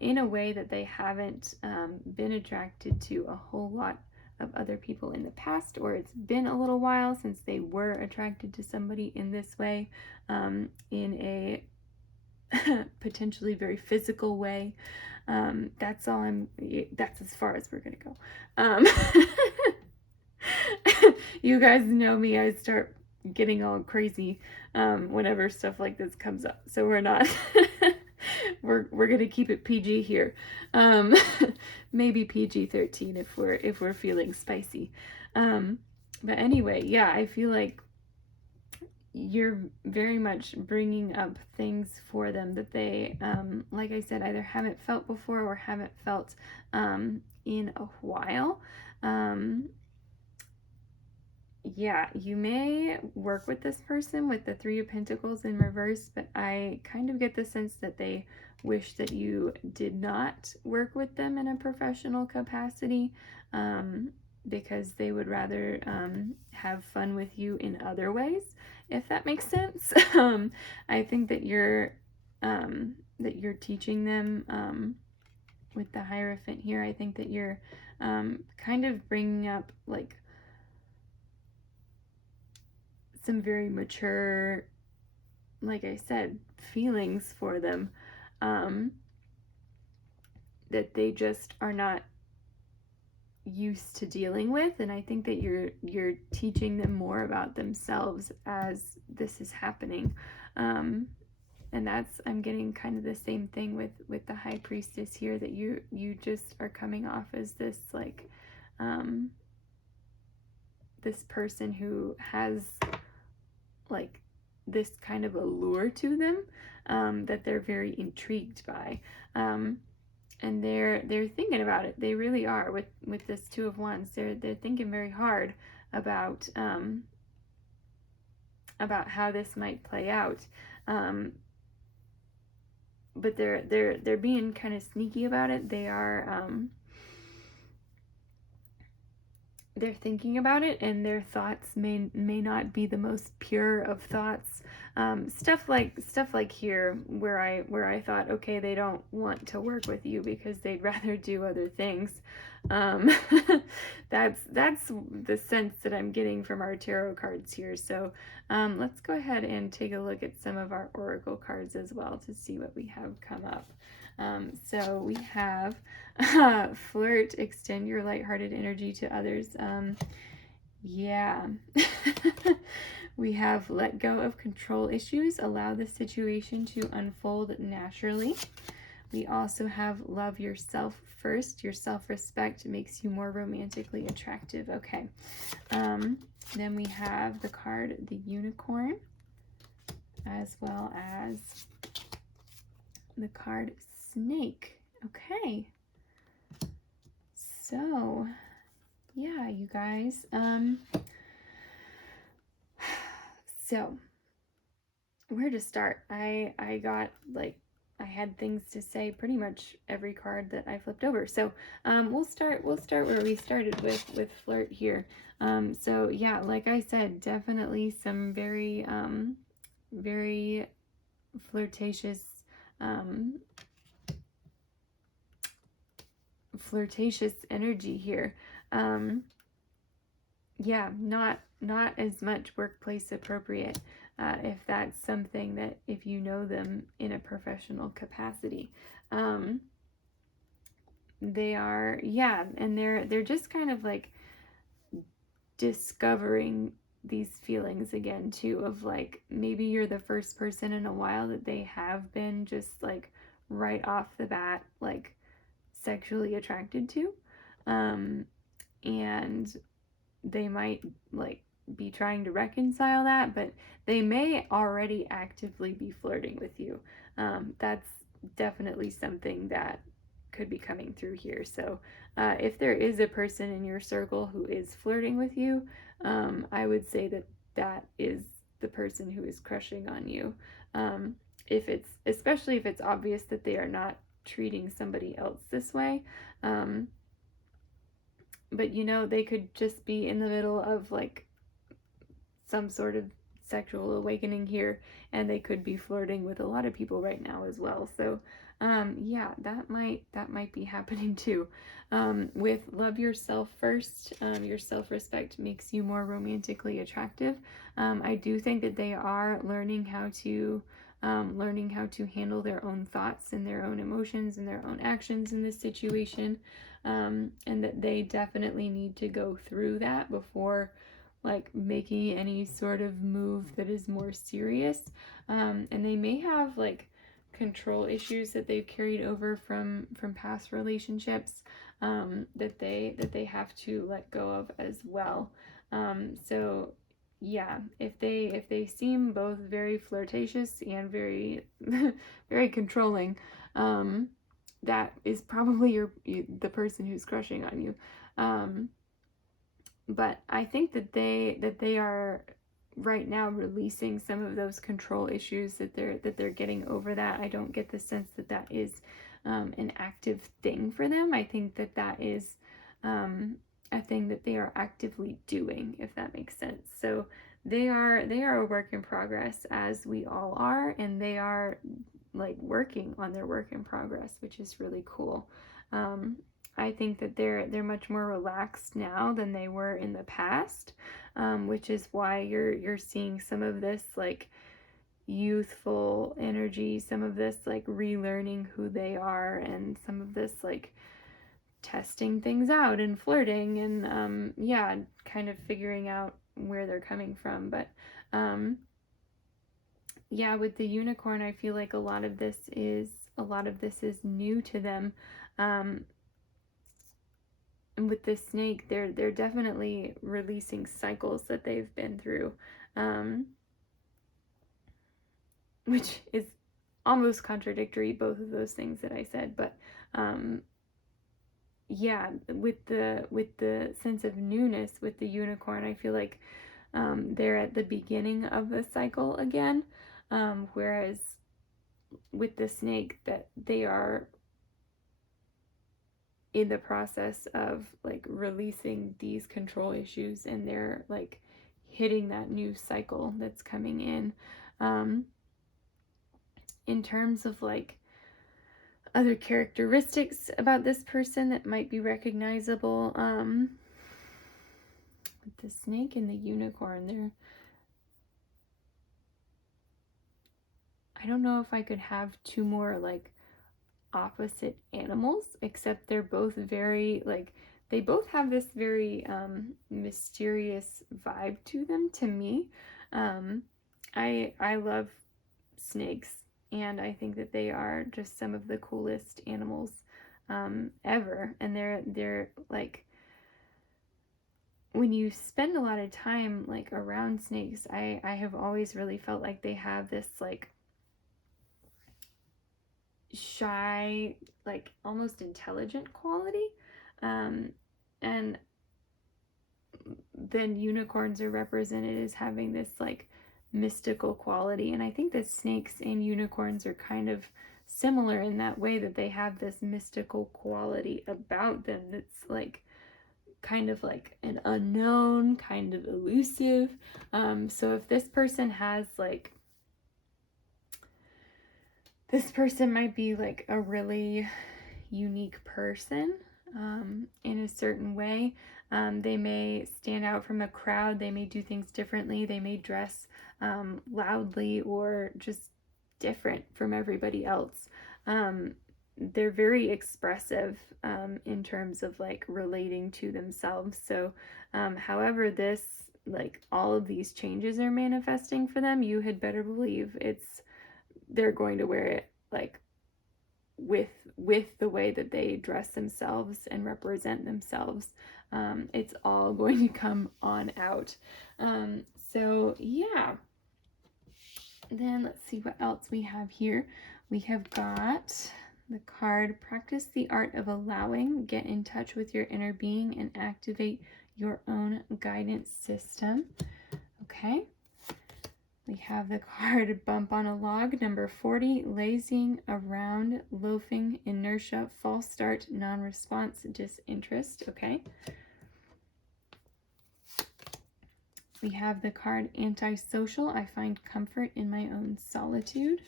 in a way that they haven't been attracted to a whole lot of other people in the past, or it's been a little while since they were attracted to somebody in this way, in a potentially very physical way. That's as far as we're gonna go. You guys know me, I start getting all crazy whenever stuff like this comes up, so we're not we're gonna keep it PG here. Maybe PG-13 if we're feeling spicy. But anyway, yeah, I feel like you're very much bringing up things for them that they, like I said, either haven't felt before or haven't felt in a while. Yeah, you may work with this person with the Three of Pentacles in reverse, but I kind of get the sense that they wish that you did not work with them in a professional capacity, because they would rather have fun with you in other ways, if that makes sense. I think that you're teaching them with the Hierophant here. I think that you're kind of bringing up like some very mature, like I said, feelings for them that they just are not used to dealing with, and I think that you're teaching them more about themselves as this is happening. And that's, I'm getting kind of the same thing with the High Priestess here, that you just are coming off as this like this person who has like this kind of allure to them, that they're very intrigued by, and they're thinking about it. They really are. With this Two of Wands, they're thinking very hard about how this might play out, but they're being kind of sneaky about it. They are they're thinking about it, and their thoughts may not be the most pure of thoughts. Stuff like here, where I thought, okay, they don't want to work with you because they'd rather do other things. That's the sense that I'm getting from our tarot cards here. So let's go ahead and take a look at some of our oracle cards as well to see what we have come up. So we have flirt, extend your lighthearted energy to others. Yeah. We have let go of control issues, allow the situation to unfold naturally. We also have love yourself first. Your self-respect makes you more romantically attractive. Okay. Then we have the card, the unicorn, as well as the card snake. Okay. So, yeah, you guys. So where to start? I got like, I had things to say pretty much every card that I flipped over. So we'll start where we started with flirt here. So yeah, like I said, definitely some very very flirtatious energy here. Yeah, not as much workplace appropriate, if that's something that, if you know them in a professional capacity. They are, yeah, and they're just kind of like discovering these feelings again too, of like, maybe you're the first person in a while that they have been just like right off the bat like sexually attracted to, and they might like be trying to reconcile that, but they may already actively be flirting with you. That's definitely something that could be coming through here. So if there is a person in your circle who is flirting with you, I would say that that is the person who is crushing on you. If it's, especially if it's obvious that they are not treating somebody else this way, but you know, they could just be in the middle of like some sort of sexual awakening here, and they could be flirting with a lot of people right now as well. So yeah, that might be happening too. With love yourself first, your self-respect makes you more romantically attractive. I do think that they are learning how to handle their own thoughts and their own emotions and their own actions in this situation, and that they definitely need to go through that before like making any sort of move that is more serious. And they may have like control issues that they've carried over from past relationships, that they have to let go of as well. So yeah, if they seem both very flirtatious and very very controlling, that is probably the person who's crushing on you. But I think that they are right now releasing some of those control issues, that they're getting over that. I don't get the sense that that is an active thing for them. I think that that is a thing that they are actively doing, if that makes sense. So they are a work in progress, as we all are, and they are like working on their work in progress, which is really cool. I think that they're much more relaxed now than they were in the past, which is why you're seeing some of this like youthful energy, some of this like relearning who they are, and some of this like testing things out and flirting, and yeah, kind of figuring out where they're coming from. But yeah, with the unicorn, I feel like a lot of this is new to them. And with the snake, they're definitely releasing cycles that they've been through, which is almost contradictory, both of those things that I said. But yeah, with the sense of newness with the unicorn, I feel like they're at the beginning of a cycle again, whereas with the snake, that they are in the process of like releasing these control issues, and they're like hitting that new cycle that's coming in terms of like other characteristics about this person that might be recognizable. With the snake and the unicorn, I don't know if I could have two more like opposite animals, except they're both very like, they both have this very mysterious vibe to them, to me. I love snakes, and I think that they are just some of the coolest animals ever. And they're like, when you spend a lot of time like around snakes, I have always really felt like they have this like shy, like almost intelligent quality. And then unicorns are represented as having this like mystical quality. And I think that snakes and unicorns are kind of similar in that way, that they have this mystical quality about them that's like kind of like an unknown, kind of elusive. So if this person has like, this person might be like a really unique person in a certain way. They may stand out from a crowd. They may do things differently. They may dress loudly or just different from everybody else. They're very expressive in terms of like relating to themselves. So however this, like all of these changes are manifesting for them, you had better believe they're going to wear it like with the way that they dress themselves and represent themselves. It's all going to come on out. So yeah, then let's see what else we have here. We have got the card, practice the art of allowing, get in touch with your inner being and activate your own guidance system. Okay. We have the card, bump on a log, number 40, lazing around, loafing, inertia, false start, non-response, disinterest. Okay. We have the card, antisocial, I find comfort in my own solitude.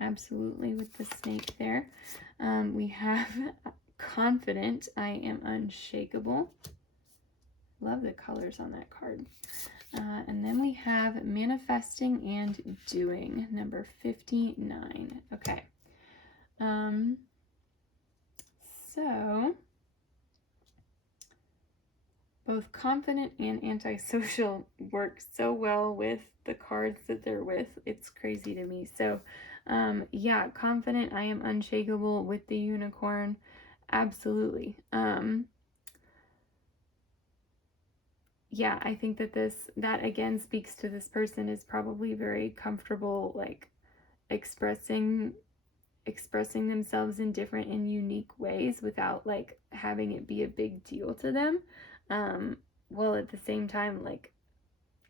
Absolutely, with the snake there. We have confident, I am unshakable. Love the colors on that card. And then we have manifesting and doing, number 59. Okay. So both confident and antisocial work so well with the cards that they're with. It's crazy to me. So yeah, confident, I am unshakable with the unicorn. Absolutely. Yeah, I think that that again speaks to this person is probably very comfortable like expressing themselves in different and unique ways without like having it be a big deal to them. While at the same time, like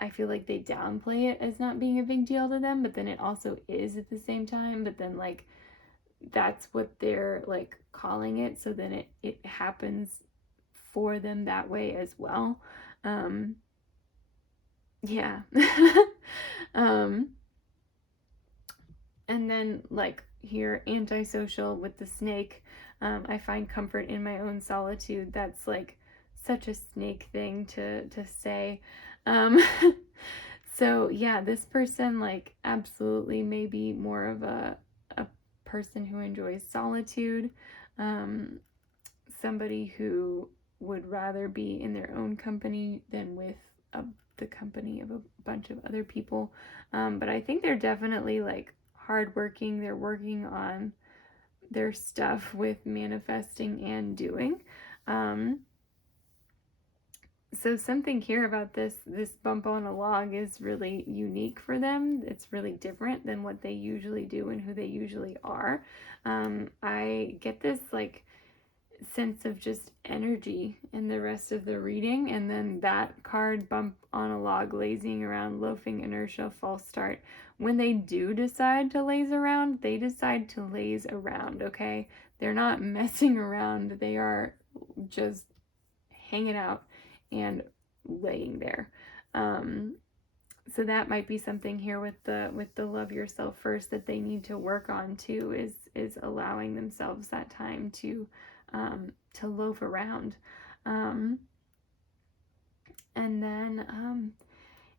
I feel like they downplay it as not being a big deal to them, but then it also is at the same time. But then like that's what they're like calling it, so then it happens for them that way as well. Yeah. And then like here, antisocial with the snake, I find comfort in my own solitude. That's like such a snake thing to say. So yeah, this person like absolutely may be more of a person who enjoys solitude, somebody who would rather be in their own company than with a the company of a bunch of other people. But I think they're definitely like hardworking. They're working on their stuff with manifesting and doing. So something here about this bump on a log is really unique for them. It's really different than what they usually do and who they usually are. I get this like sense of just energy in the rest of the reading, and then that card, bump on a log, lazing around, loafing, inertia, false start. When they do decide to laze around, they decide to laze around, okay? They're not messing around. They are just hanging out and laying there. So that might be something here with the love yourself first that they need to work on too, is allowing themselves that time to loaf around. And then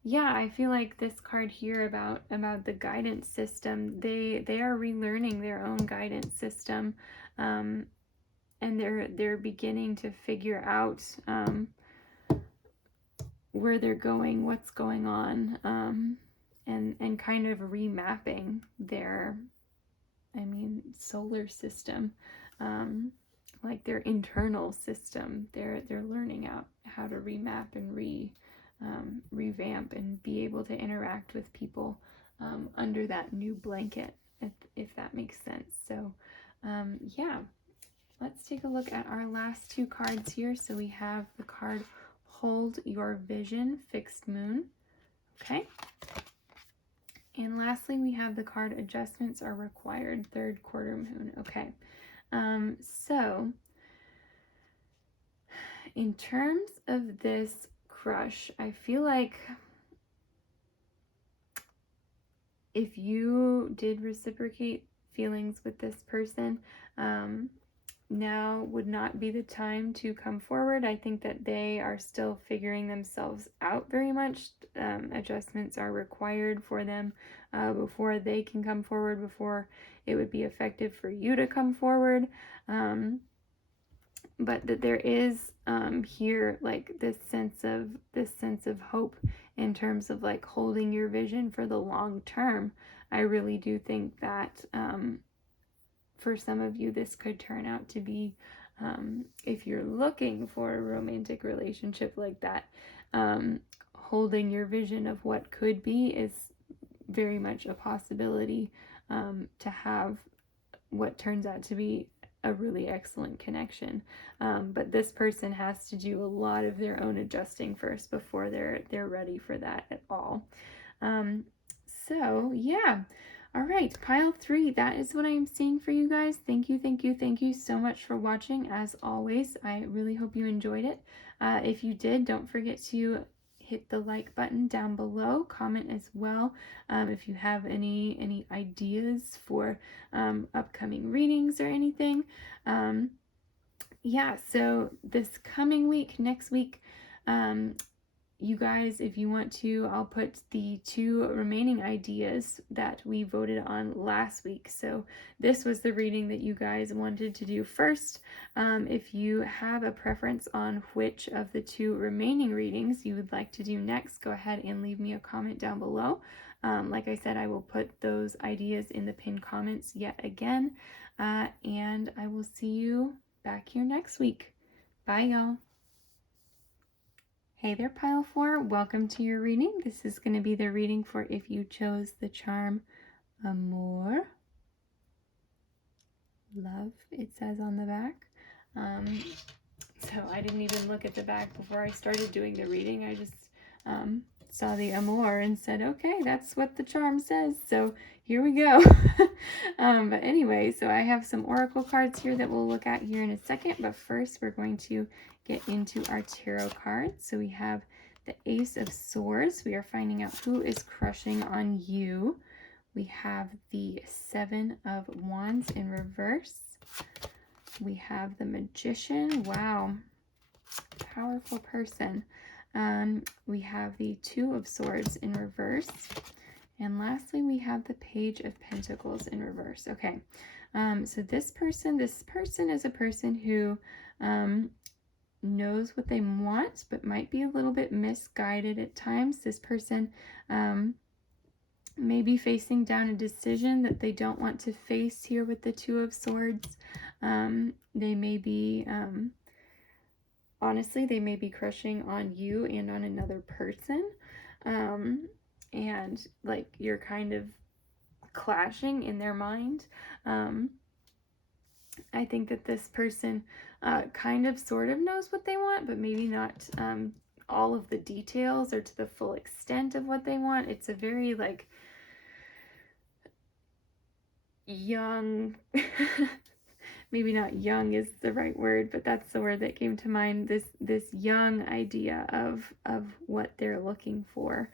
yeah, I feel like this card here about the guidance system, they are relearning their own guidance system, and they're beginning to figure out where they're going, what's going on, and kind of remapping their, solar system, like their internal system. They're learning out how to remap and revamp and be able to interact with people under that new blanket, if that makes sense. So yeah, let's take a look at our last two cards here. So we have the card Hold Your Vision, Fixed Moon. Okay. And lastly, we have the card Adjustments Are Required, Third Quarter Moon. Okay. So in terms of this crush, I feel like if you did reciprocate feelings with this person, now would not be the time to come forward. I think that they are still figuring themselves out very much. Adjustments are required for them before they can come forward, before it would be effective for you to come forward. But that there is here like this sense of hope in terms of like holding your vision for the long term. I really do think that for some of you, this could turn out to be, if you're looking for a romantic relationship like that, holding your vision of what could be is very much a possibility to have what turns out to be a really excellent connection. But this person has to do a lot of their own adjusting first before they're ready for that at all. So yeah. All right, pile 3, that is what I am seeing for you guys. Thank you so much for watching. As always, I really hope you enjoyed it. If you did, don't forget to hit the like button down below. Comment as well if you have any ideas for upcoming readings or anything. Yeah, so this coming week, next week, you guys, if you want to, I'll put the 2 remaining ideas that we voted on last week. So this was the reading that you guys wanted to do first. If you have a preference on which of the 2 remaining readings you would like to do next, go ahead and leave me a comment down below. Like I said, I will put those ideas in the pinned comments yet again. And I will see you back here next week. Bye, y'all. Hey there, pile 4. Welcome to your reading. This is going to be the reading for if you chose the charm Amour. Love, it says on the back. So I didn't even look at the back before I started doing the reading. I just saw the Amour and said, okay, that's what the charm says. So here we go. But anyway, so I have some oracle cards here that we'll look at here in a second. But first, we're going to get into our tarot cards. So we have the Ace of Swords. We are finding out who is crushing on you. We have the 7 of Wands in reverse. We have the Magician. Wow, powerful person. We have the 2 of Swords in reverse. And lastly, we have the Page of Pentacles in reverse. Okay, so this person is a person who knows what they want, but might be a little bit misguided at times. This person may be facing down a decision that they don't want to face here with the Two of Swords. They may be, honestly, they may be crushing on you and on another person. And like you're kind of clashing in their mind. I think that this person kind of sort of knows what they want, but maybe not all of the details or to the full extent of what they want. It's a very like young, maybe not young is the right word, but that's the word that came to mind. This young idea of what they're looking for.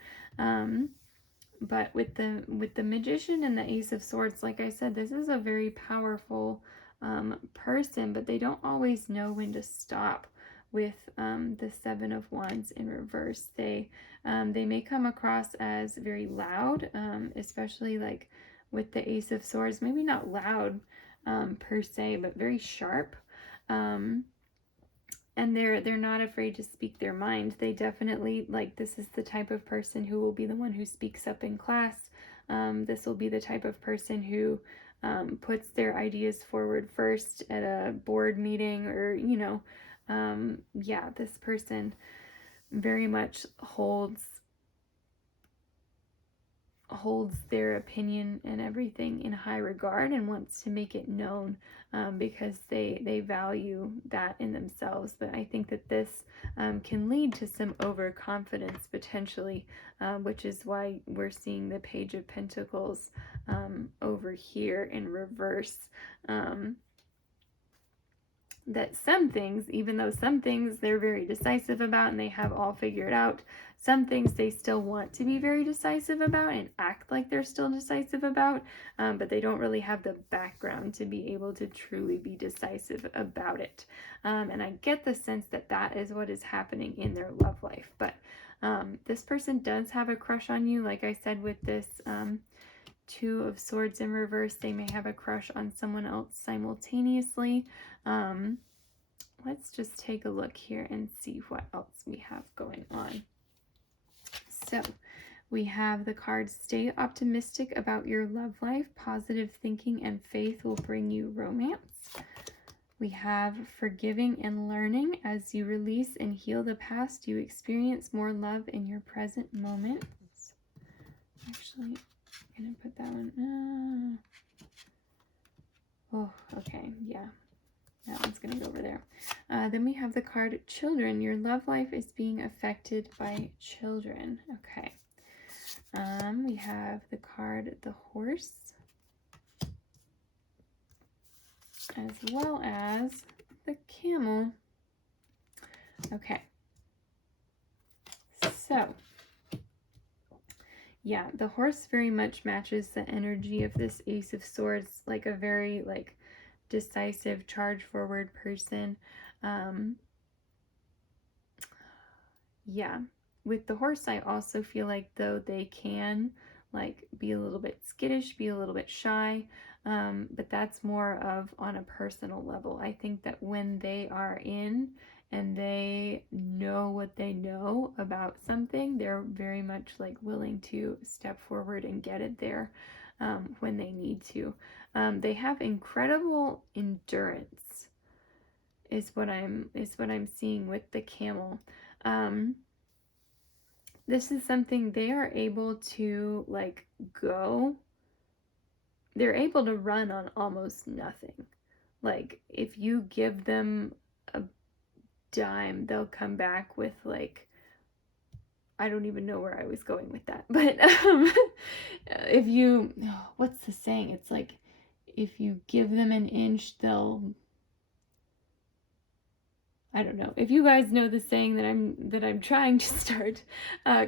But with the Magician and the Ace of Swords, like I said, this is a very powerful person, but they don't always know when to stop with the Seven of Wands in reverse. They may come across as very loud, especially like with the Ace of Swords. Maybe not loud per se, but very sharp. And they're not afraid to speak their mind. They definitely, like, this is the type of person who will be the one who speaks up in class. This will be the type of person who puts their ideas forward first at a board meeting, or, you know, yeah, this person very much holds their opinion and everything in high regard and wants to make it known, because they value that in themselves. But I think that this can lead to some overconfidence potentially, which is why we're seeing the Page of Pentacles over here in reverse. That some things, even though some things they're very decisive about and they have all figured out, some things they still want to be very decisive about and act like they're still decisive about, but they don't really have the background to be able to truly be decisive about it. And I get the sense that that is what is happening in their love life. But this person does have a crush on you. Like I said, with this Two of Swords in reverse, they may have a crush on someone else simultaneously. Let's just take a look here and see what else we have going on. So we have the card, stay optimistic about your love life. Positive thinking and faith will bring you romance. We have forgiving and learning. As you release and heal the past, you experience more love in your present moment. Actually, I'm going to put that one. Oh, okay. Yeah. That one's going to go over there. Then we have the card, children. Your love life is being affected by children. Okay. We have the card, the horse, as well as the camel. Okay. So, yeah, the horse very much matches the energy of this Ace of Swords, like a very, like, decisive, charge forward person. Yeah, with the horse, I also feel like, though, they can like be a little bit skittish, be a little bit shy, but that's more of on a personal level. I think that when they are in and they know what they know about something, they're very much like willing to step forward and get it there when they need to. They have incredible endurance, is what I'm seeing with the camel. This is something they are able to like go. They're able to run on almost nothing. Like if you give them a dime, they'll come back with like, I don't even know where I was going with that, but if you, what's the saying? It's like, if you give them an inch, they'll, I don't know. If you guys know the saying that I'm trying to start,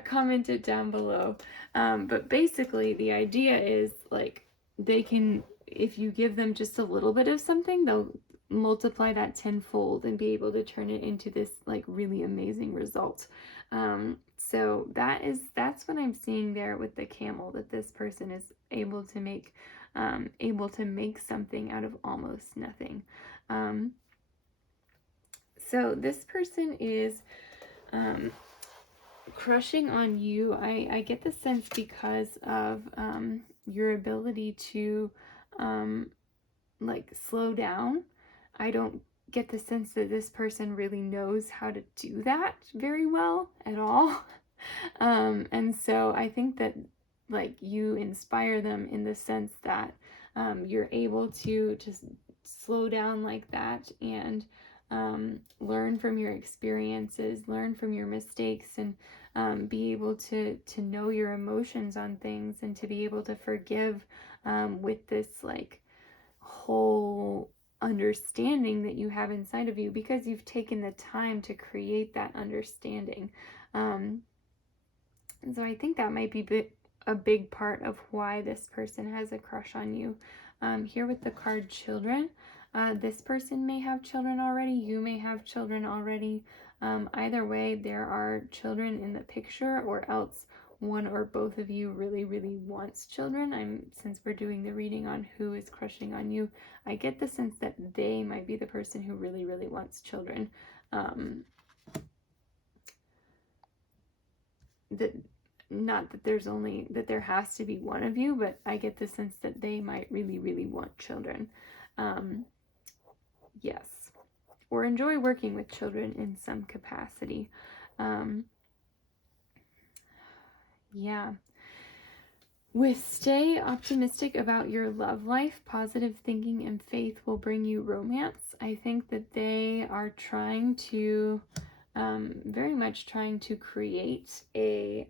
comment it down below. But basically the idea is like they can, if you give them just a little bit of something, they'll multiply that tenfold and be able to turn it into this like really amazing result. So that's what I'm seeing there with the camel, that this person is able to make something out of almost nothing. So this person is crushing on you. I get the sense because of your ability to like slow down. I don't get the sense that this person really knows how to do that very well at all. And so I think that like you inspire them in the sense that you're able to just slow down like that and learn from your experiences, learn from your mistakes, and be able to know your emotions on things, and to be able to forgive with this like whole understanding that you have inside of you, because you've taken the time to create that understanding. And so I think that might be a big part of why this person has a crush on you. Here with the card Children, this person may have children already, you may have children already. Either way, there are children in the picture, or else one or both of you really, really wants children. Since we're doing the reading on who is crushing on you, I get the sense that they might be the person who really, really wants children. That not that there has to be one of you, but I get the sense that they might really, really want children. Yes. Or enjoy working with children in some capacity. Yeah. With stay optimistic about your love life, positive thinking and faith will bring you romance. I think that they are trying to, very much trying to create a,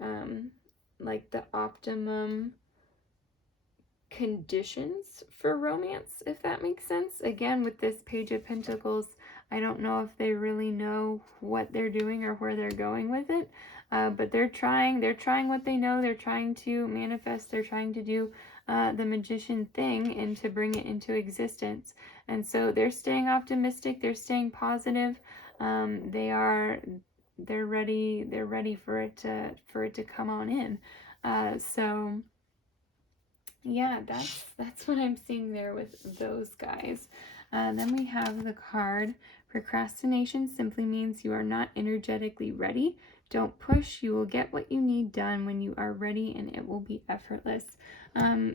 like the optimum conditions for romance, if that makes sense. Again, with this Page of Pentacles, I don't know if they really know what they're doing or where they're going with it, but they're trying what they know. They're trying to manifest, they're trying to do the magician thing and to bring it into existence. And so they're staying optimistic, they're staying positive. They're ready for it to come on in. So yeah, that's what I'm seeing there with those guys. Then we have the card Procrastination simply means you are not energetically ready. Don't push. You will get what you need done when you are ready, and it will be effortless.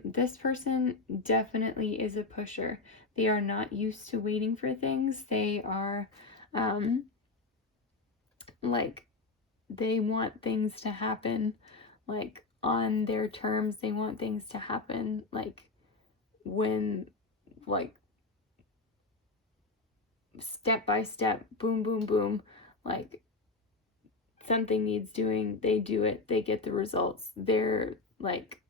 This person definitely is a pusher. They are not used to waiting for things. They are like, they want things to happen like on their terms. They want things to happen like when, like, step by step, boom, boom, boom, like something needs doing, they do it, they get the results. They're like,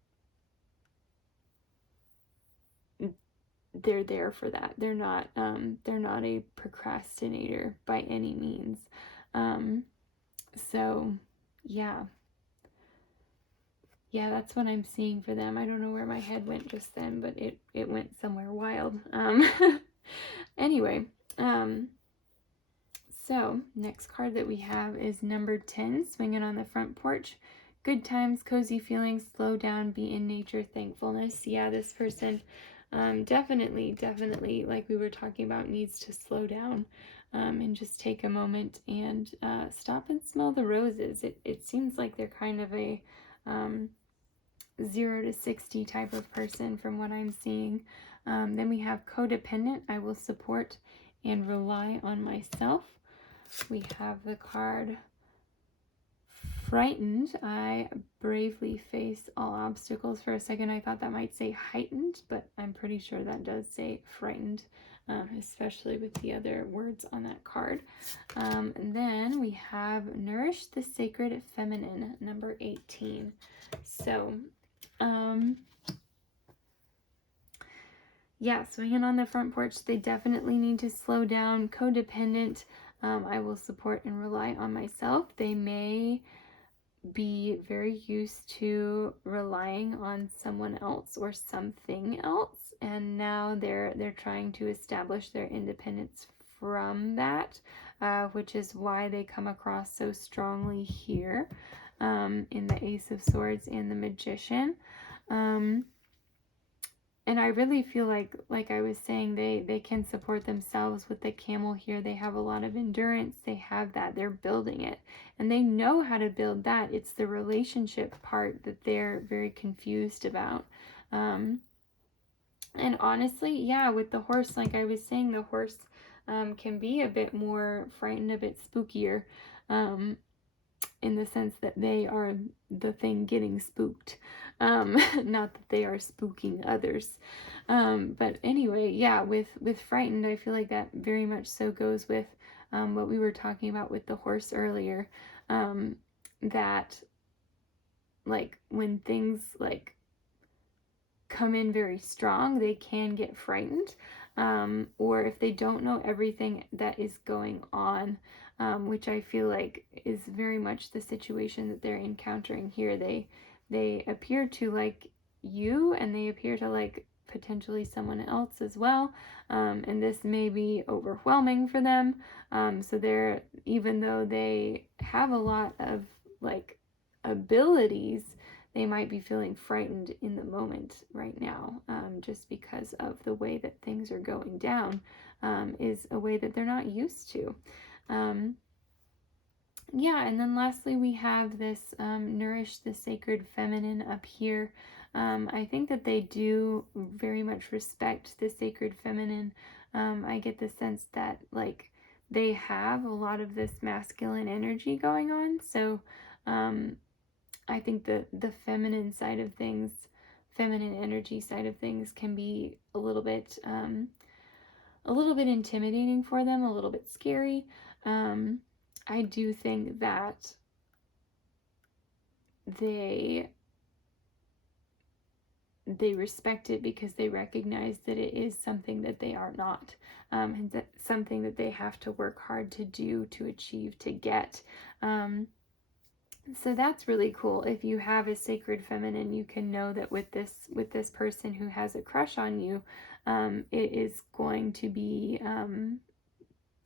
they're there for that. They're not a procrastinator by any means. So yeah, that's what I'm seeing for them. I don't know where my head went just then, but it went somewhere wild. Anyway, so next card that we have is number 10, Swinging on the Front Porch. Good times, cozy feelings, slow down, be in nature, thankfulness. Yeah, this person definitely, like we were talking about, needs to slow down and just take a moment and stop and smell the roses. It seems like they're kind of a 0 to 60 type of person from what I'm seeing. Then we have codependent. I will support and rely on myself. We have the card Frightened. I bravely face all obstacles. For a second I thought that might say heightened, but I'm pretty sure that does say frightened, especially with the other words on that card. And then we have Nourish the Sacred Feminine, number 18. So yeah, Swinging on the Front Porch, they definitely need to slow down. Codependent. I will support and rely on myself. They may be very used to relying on someone else or something else, and now they're trying to establish their independence from that, which is why they come across so strongly here in the Ace of Swords and the Magician. and I really feel like I was saying, they can support themselves with the camel here. They have a lot of endurance. They have that. They're building it, and they know how to build that. It's the relationship part that they're very confused about. And honestly, yeah, with the horse, like I was saying, the horse can be a bit more frightened, a bit spookier. In the sense that they are the thing getting spooked, not that they are spooking others. But anyway, yeah, with frightened, I feel like that very much so goes with what we were talking about with the horse earlier. That like when things like come in very strong, they can get frightened. Or if they don't know everything that is going on, which I feel like is very much the situation that they're encountering here. They appear to like you, and they appear to like potentially someone else as well. And this may be overwhelming for them. So they're, even though they have a lot of like abilities, they might be feeling frightened in the moment right now, just because of the way that things are going down, is a way that they're not used to. Yeah, and then lastly, we have this nourish the sacred feminine up here. I think that they do very much respect the sacred feminine. I get the sense that like they have a lot of this masculine energy going on. So I think that the feminine side of things, feminine energy side of things, can be a little bit intimidating for them, a little bit scary. I do think that they respect it because they recognize that it is something that they are not, and that something that they have to work hard to do, to achieve, to get. So that's really cool. If you have a sacred feminine, you can know that with this person who has a crush on you, it is going to be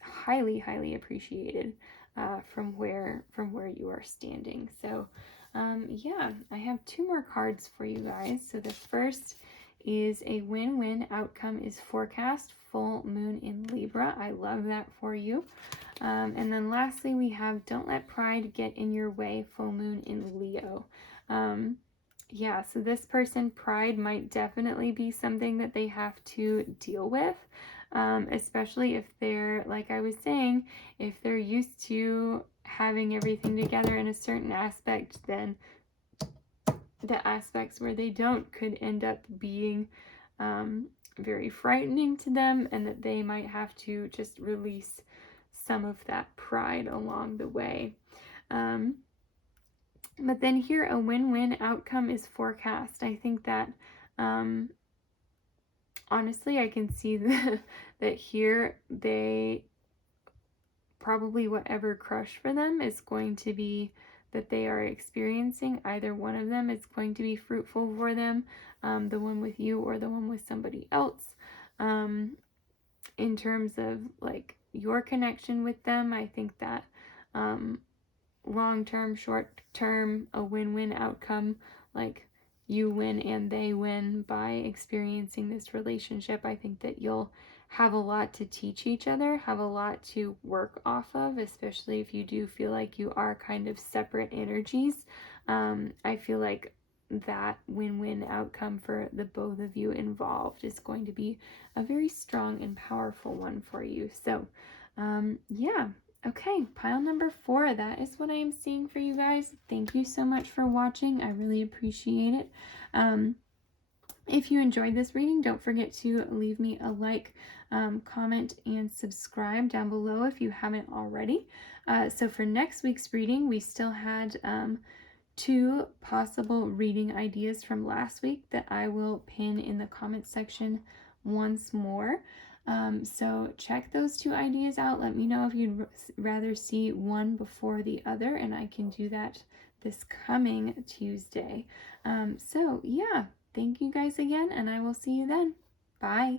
highly appreciated from where you are standing. So yeah, I have 2 more cards for you guys. So the first is a win-win outcome is forecast, full moon in Libra. I love that for you. And then lastly, we have don't let pride get in your way, full moon in Leo. Yeah, so this person, pride might definitely be something that they have to deal with, especially if they're, like I was saying, if they're used to having everything together in a certain aspect, then the aspects where they don't could end up being very frightening to them, and that they might have to just release some of that pride along the way. But then here, a win-win outcome is forecast. I think that honestly, I can see that here they probably, whatever crush for them is going to be that they are experiencing, either one of them is going to be fruitful for them, the one with you or the one with somebody else. In terms of like your connection with them, I think that long-term, short-term, a win-win outcome, like you win and they win by experiencing this relationship. I think that you'll have a lot to teach each other, have a lot to work off of, especially if you do feel like you are kind of separate energies. I feel like that win-win outcome for the both of you involved is going to be a very strong and powerful one for you. So yeah. Okay, pile number 4, that is what I am seeing for you guys. Thank you so much for watching. I really appreciate it. If you enjoyed this reading, don't forget to leave me a like, comment, and subscribe down below if you haven't already. So for next week's reading, we still had 2 possible reading ideas from last week that I will pin in the comment section once more. So check those 2 ideas out. Let me know if you'd rather see one before the other, and I can do that this coming Tuesday. So yeah, thank you guys again, and I will see you then. Bye.